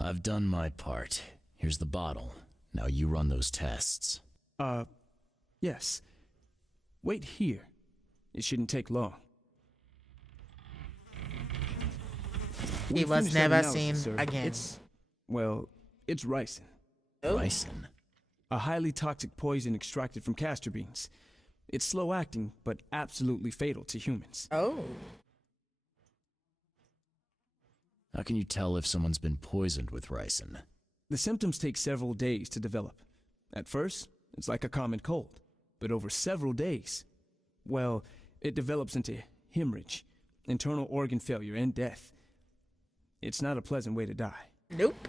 I've done my part. Here's the bottle. Now you run those tests. Yes. Wait here. It shouldn't take long. He We was finished that never analysis, seen sir. again. It's ricin. Oh. Bison. A highly toxic poison extracted from castor beans. It's slow acting, but absolutely fatal to humans. Oh. How can you tell if someone's been poisoned with ricin? The symptoms take several days to develop. At first, it's like a common cold. But over several days, well, it develops into hemorrhage, internal organ failure, and death. It's not a pleasant way to die. Nope.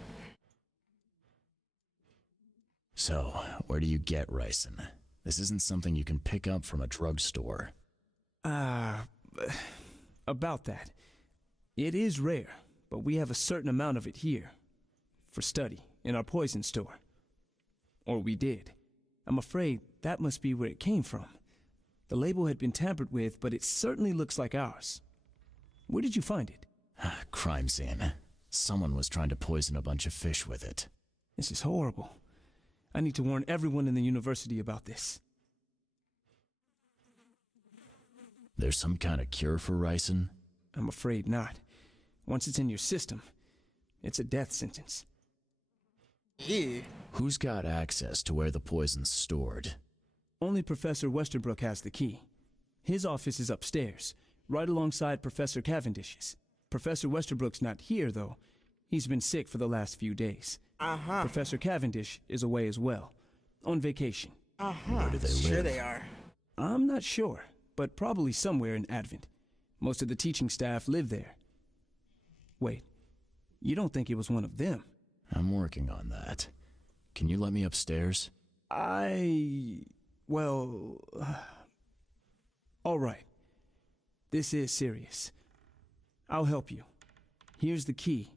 So, where do you get ricin? This isn't something you can pick up from a drugstore. About that. It is rare, but we have a certain amount of it here. For study, in our poison store. Or we did. I'm afraid that must be where it came from. The label had been tampered with, but it certainly looks like ours. Where did you find it? Crime scene. Someone was trying to poison a bunch of fish with it. This is horrible. I need to warn everyone in the university about this. There's some kind of cure for ricin? I'm afraid not. Once it's in your system, it's a death sentence. Ew. Who's got access to where the poison's stored? Only Professor Westerbrook has the key. His office is upstairs, right alongside Professor Cavendish's. Professor Westerbrook's not here, though. He's been sick for the last few days. Professor Cavendish is away as well, on vacation. Where do they Sure live? they are. I'm not sure, but probably somewhere in Advent. Most of the teaching staff live there. Wait, you don't think it was one of them? I'm working on that. Can you let me upstairs? Well... all right. This is serious. I'll help you. Here's the key,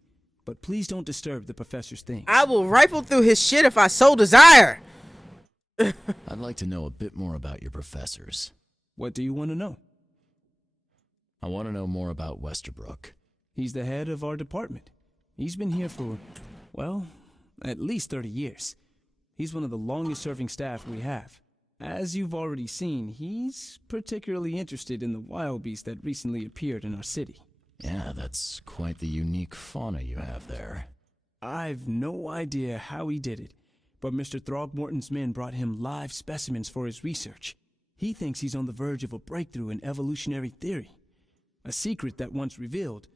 but please don't disturb the professor's things. I will rifle through his shit if I so desire. I'd like to know a bit more about your professors. What do you want to know? I want to know more about Westerbrook. He's the head of our department. He's been here for, well, at least 30 years. He's one of the longest-serving staff we have. As you've already seen, he's particularly interested in the wild beast that recently appeared in our city. Yeah, that's quite the unique fauna you have there. I've no idea how he did it, but Mr. Throgmorton's men brought him live specimens for his research. He thinks he's on the verge of a breakthrough in evolutionary theory. A secret that, once revealed,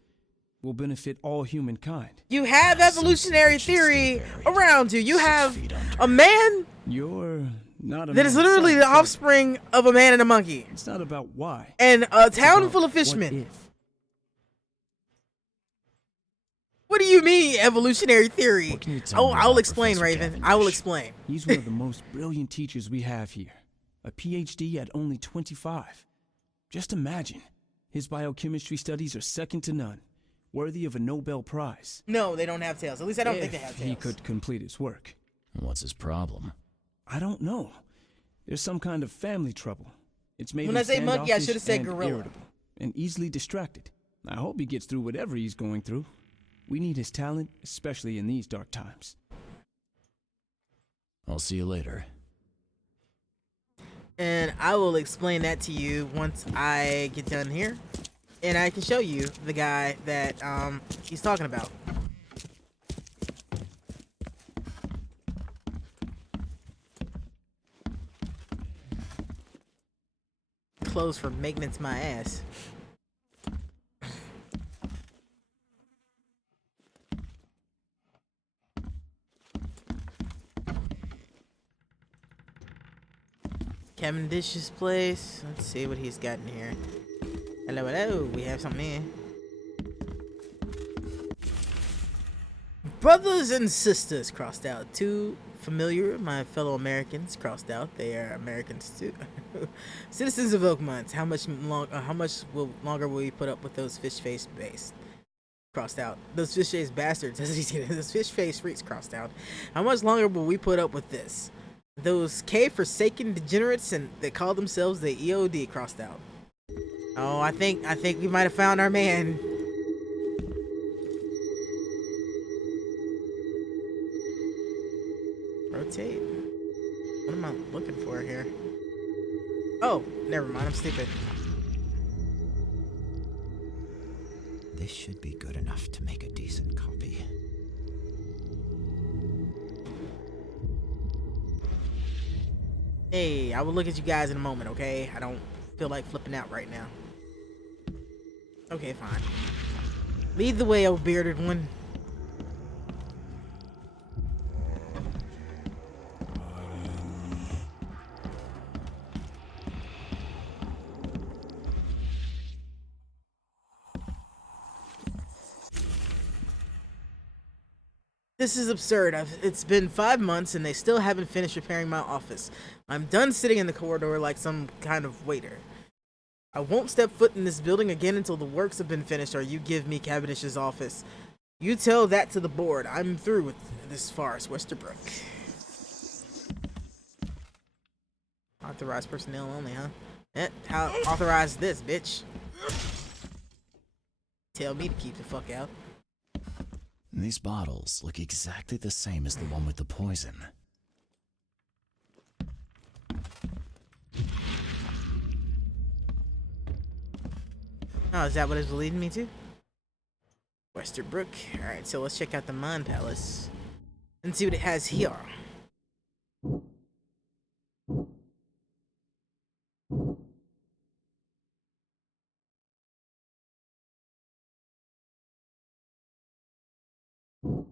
will benefit all humankind. You have evolutionary theory around you. You have a man You're not a that is man literally the son, sir. offspring of a man and a monkey. It's not about why. And a It's town about full of what fishmen. if. What do you mean, evolutionary theory? What can you tell Oh, me I'll about explain, Professor Raven. I will Cavendish? explain. He's one of the most brilliant teachers we have here. A PhD at only 25. Just imagine. His biochemistry studies are second to none. Worthy of a Nobel Prize. No, they don't have tails. At least I don't think they have If tails. he could complete his work. What's his problem? I don't know. There's some kind of family trouble. It's made When him I say monkey, I standoffish should've said and gorilla. irritable and easily distracted. I hope he gets through whatever he's going through. We need his talent, especially in these dark times. I'll see you later. And I will explain that to you once I get done here. And I can show you the guy that he's talking about. Clothes for maintenance my ass. Cavendish's place. Let's see what he's got in here. Hello, hello. We have something here. Brothers and sisters crossed out. Too familiar, my fellow Americans crossed out. They are Americans too. Citizens of Oakmont. How much longer will we put up with those fish-faced based? Crossed out. Those fish-faced bastards. Those fish-faced freaks crossed out. How much longer will we put up with this? Those K-forsaken degenerates and that call themselves the EOD crossed out. Oh, I think we might have found our man. Rotate. What am I looking for here? Oh, never mind. I'm stupid. This should be good enough to make a decent copy. Hey, I will look at you guys in a moment, okay? I don't feel like flipping out right now. Okay, fine. Lead the way, old bearded one. This is absurd. It's been 5 months and they still haven't finished repairing my office. I'm done sitting in the corridor like some kind of waiter. I won't step foot in this building again until the works have been finished or you give me Cavendish's office. You tell that to the board. I'm through with this farce, Westerbrook. Authorized personnel only, huh? How authorized this, bitch? Tell me to keep the fuck out. These bottles look exactly the same as the one with the poison. Oh, is that what it's leading me to? Westerbrook. Alright, so let's check out the Mine Palace and see what it has here.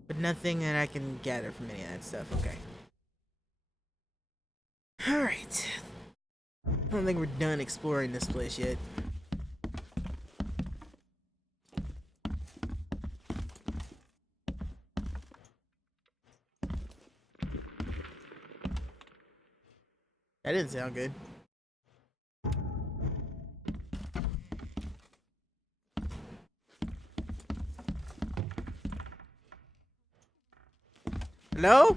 But nothing that I can gather from any of that stuff. Okay. Alright. I don't think we're done exploring this place yet. That didn't sound good. Hello?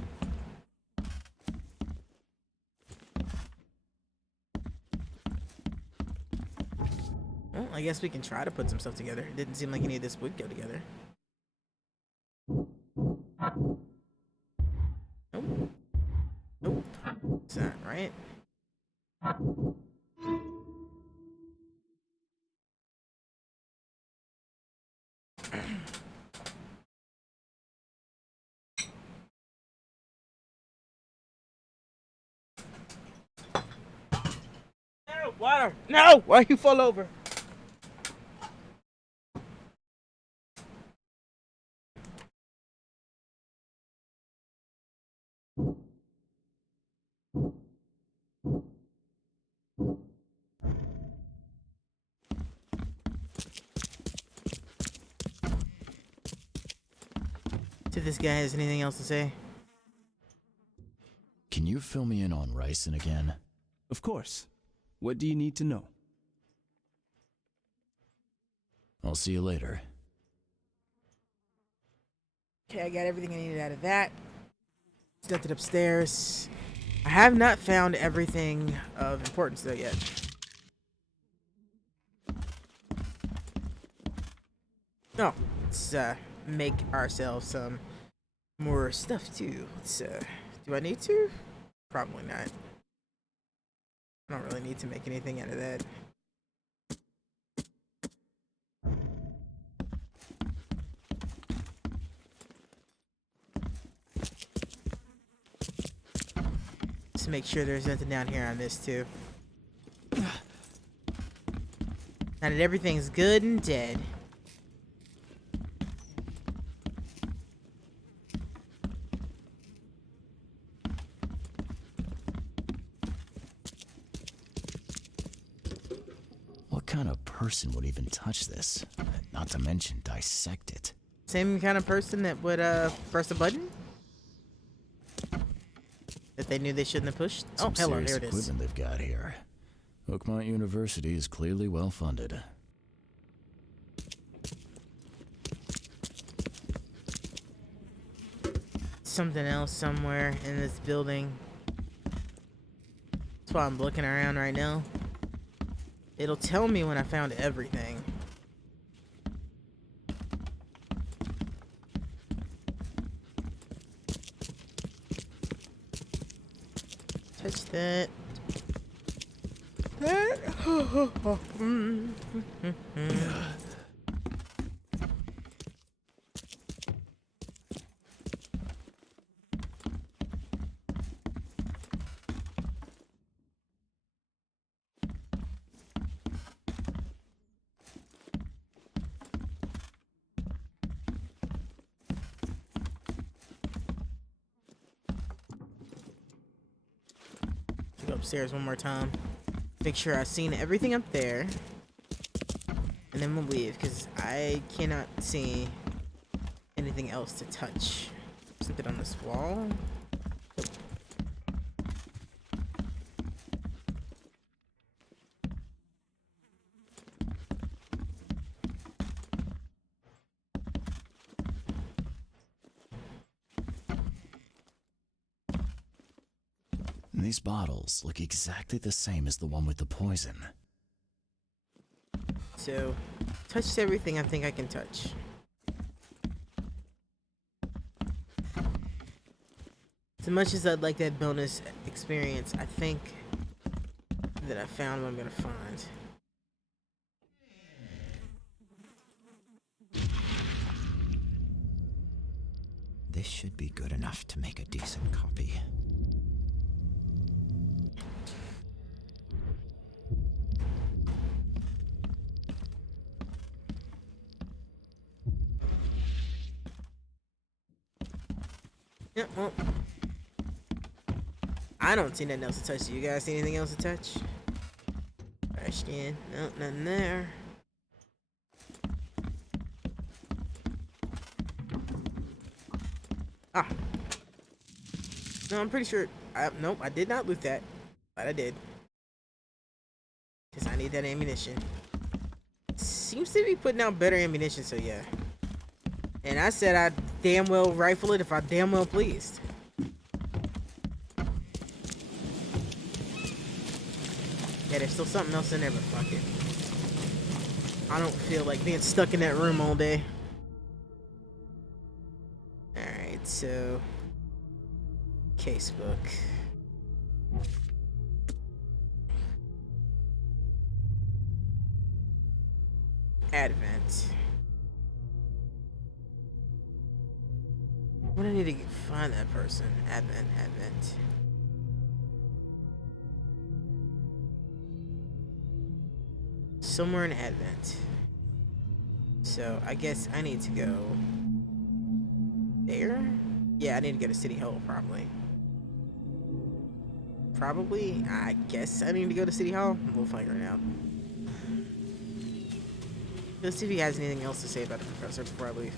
Well, I guess we can try to put some stuff together. It didn't seem like any of this would go together. Nope. Nope. It's not right. No, water! No! Why you fall over? Did this guy has anything else to say? Can you fill me in on Ryson again? Of course. What do you need to know? I'll see you later. Okay, I got everything I needed out of that. Stuffed it upstairs. I have not found everything of importance though yet. Oh, let's make ourselves some more stuff too. Let's do I need to? Probably not. I don't really need to make anything out of that. Let's make sure there's nothing down here on this too. Now that everything's good and dead. kind of person would even touch this? Not to mention dissect it. Same kind of person that would press a button that they knew they shouldn't have pushed. Some Oh, hello, serious here it is. equipment they've got here. Oakmont University is clearly well funded. Something else somewhere in this building. That's why I'm looking around right now. It'll tell me when I found everything. Touch that. Go upstairs one more time. Make sure I've seen everything up there. And then we'll leave, because I cannot see anything else to touch. Something on this wall. Nope. These bottles look exactly the same as the one with the poison. So, touched everything I think I can touch. As much as I'd like that bonus experience, I think that I found what I'm gonna find. This should be good enough to make a decent copy. Yeah, well, I don't see nothing else to touch. Do you guys see anything else to touch? Trash can. No, nothing there. Ah. No, I'm pretty sure. Nope, I did not loot that. But I did. Because I need that ammunition. Seems to be putting out better ammunition, so yeah. And I said I'd damn well rifle it if I damn well pleased. Yeah, there's still something else in there, but fuck it. I don't feel like being stuck in that room all day. Alright, so... Casebook. Advent. What do I need to find that person? Advent. Somewhere in Advent. So I guess I need to go there? Yeah, I need to go to City Hall probably. I guess I need to go to City Hall. We'll figure it out. Let's see if he has anything else to say about the professor before I leave.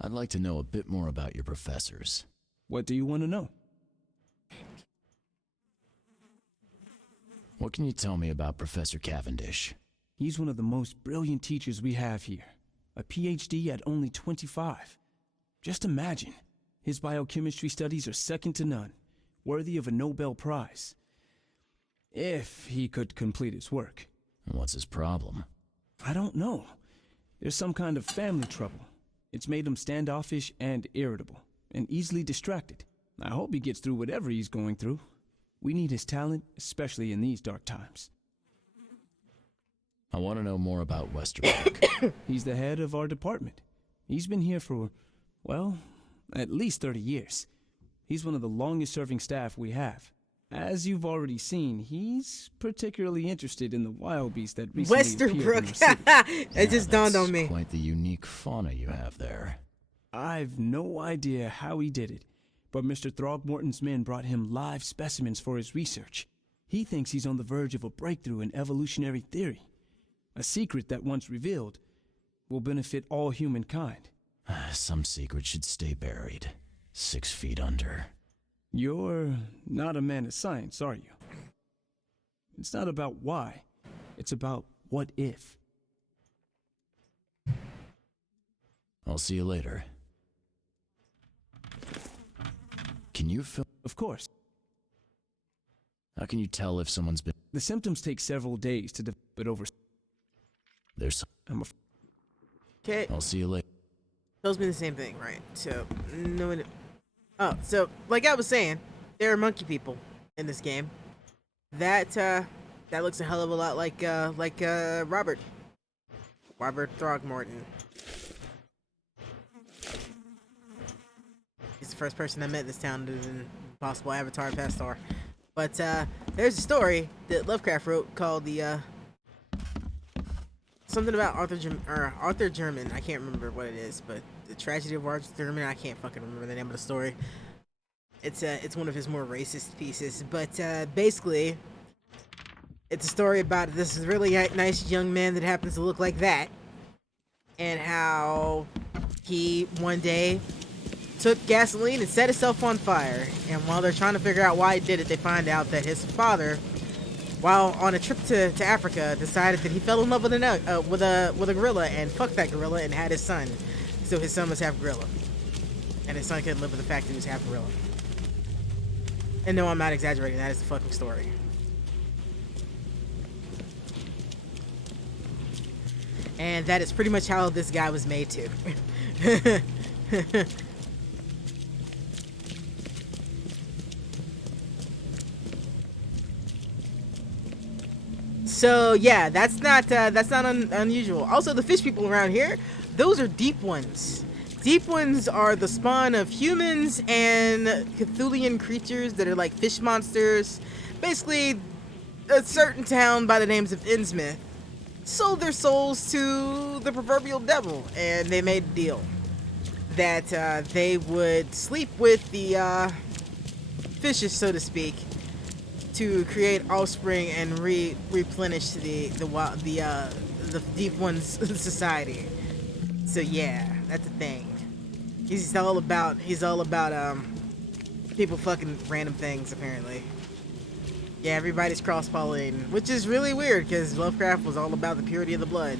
I'd like to know a bit more about your professors. What do you want to know? What can you tell me about Professor Cavendish? He's one of the most brilliant teachers we have here. A PhD at only 25. Just imagine. His biochemistry studies are second to none, worthy of a Nobel Prize. If he could complete his work. What's his problem? I don't know. There's some kind of family trouble. It's made him standoffish and irritable, and easily distracted. I hope he gets through whatever he's going through. We need his talent, especially in these dark times. I want to know more about Westerberg. He's the head of our department. He's been here for, well, at least 30 years. He's one of the longest-serving staff we have. As you've already seen, he's particularly interested in the wild beast that recently appeared in our city. It just dawned on me. Quite the unique fauna you have there. I've no idea how he did it, but Mr. Throgmorton's men brought him live specimens for his research. He thinks he's on the verge of a breakthrough in evolutionary theory. A secret that, once revealed, will benefit all humankind. Some secret should stay buried, 6 feet under. You're not a man of science, are you? It's not about why. It's about what if. I'll see you later. Can you feel? Of course. How can you tell if someone's been? The symptoms take several days to develop over. There's. Okay. I'll see you later. Tells me the same thing, right? So, no one. Oh, so like I was saying, there are monkey people in this game. That looks a hell of a lot like Robert Throgmorton. He's the first person I met in this town other than possible Avatar past star. But there's a story that Lovecraft wrote called the something about Arthur German. I can't remember what it is, but the tragedy of Arthur German. I can't fucking remember the name of the story. It's one of his more racist pieces, but basically, it's a story about this really nice young man that happens to look like that, and how he one day took gasoline and set himself on fire. And while they're trying to figure out why he did it, they find out that his father, while on a trip to Africa, decided that he fell in love with a gorilla and fucked that gorilla and had his son. So his son was half gorilla, and his son couldn't live with the fact that he was half gorilla. And no, I'm not exaggerating. That is the fucking story. And that is pretty much how this guy was made too. So yeah, that's not unusual. Also, the fish people around here, those are deep ones. Deep ones are the spawn of humans and Cthulhian creatures that are like fish monsters. Basically, a certain town by the names of Innsmouth sold their souls to the proverbial devil, and they made a deal that they would sleep with the fishes, so to speak, to create offspring and replenish the deep one's society. So yeah, that's a thing. He's all about people fucking random things apparently. Yeah, everybody's cross-pollinating, which is really weird because Lovecraft was all about the purity of the blood.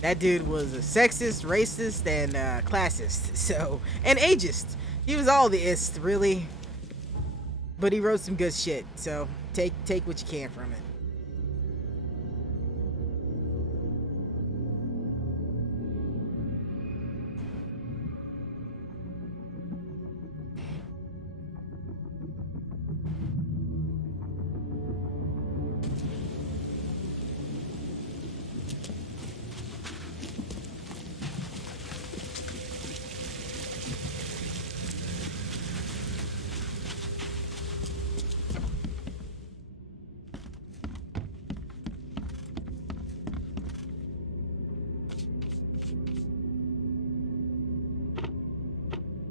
That dude was a sexist, racist, and classist, so, and ageist. He was all the ist, really. But he wrote some good shit, so take what you can from it.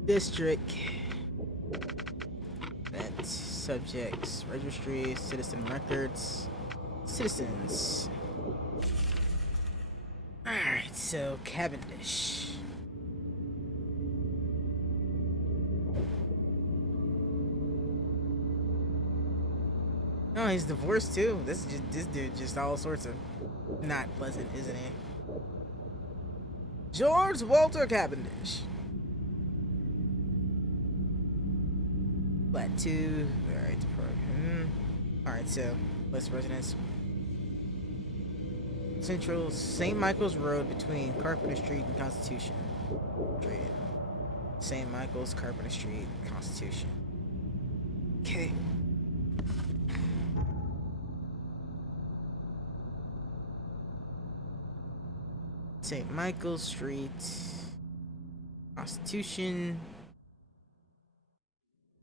District. That's subjects, registry, citizen records, citizens. Alright, so Cavendish. Oh, he's divorced too. This dude just all sorts of not pleasant, isn't he? George Walter Cavendish. Flat 2. Alright, alright, so list residence. Central St. Michael's Road between Carpenter Street and Constitution. St. Michael's, Carpenter Street, Constitution. Okay. St. Michael's Street, Constitution.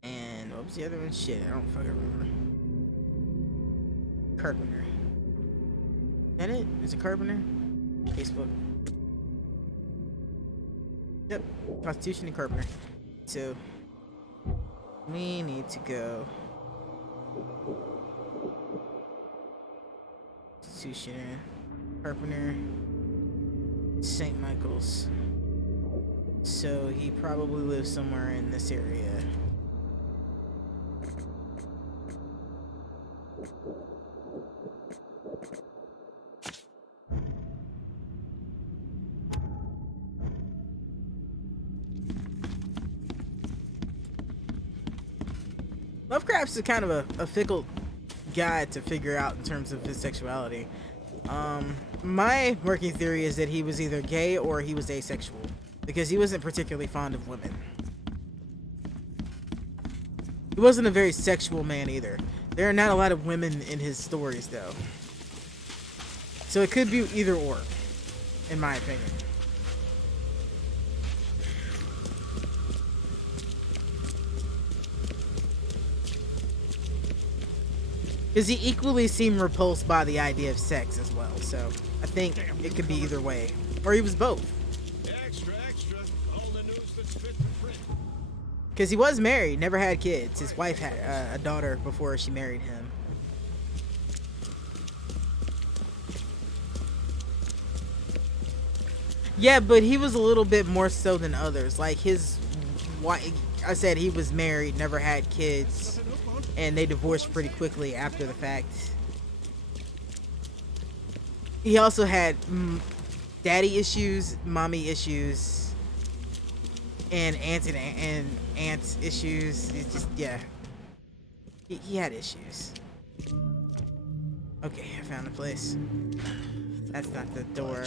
And what was the other one? Shit, I don't fucking remember. Carpenter. Is that it? Is it Carpenter? Facebook. Yep. Constitution and Carpenter. So We need to go. Institution, Carpenter, St. Michael's. So he probably lives somewhere in this area. Lovecraft's a kind of a fickle guy to figure out in terms of his sexuality. My working theory is that he was either gay or he was asexual, because he wasn't particularly fond of women. He wasn't a very sexual man either. There are not a lot of women in his stories, though. So it could be either or, in my opinion. Because he equally seemed repulsed by the idea of sex as well, so I think it could be either way. Or he was both. Extra, extra. All the news that's fit for print. Because he was married, never had kids. His wife had a daughter before she married him. Yeah, but he was a little bit more so than others. Like his wife, I said he was married, never had kids, and they divorced pretty quickly after the fact. He also had daddy issues, mommy issues, and aunts issues. It's just, yeah. He had issues. Okay, I found the place. That's not the door.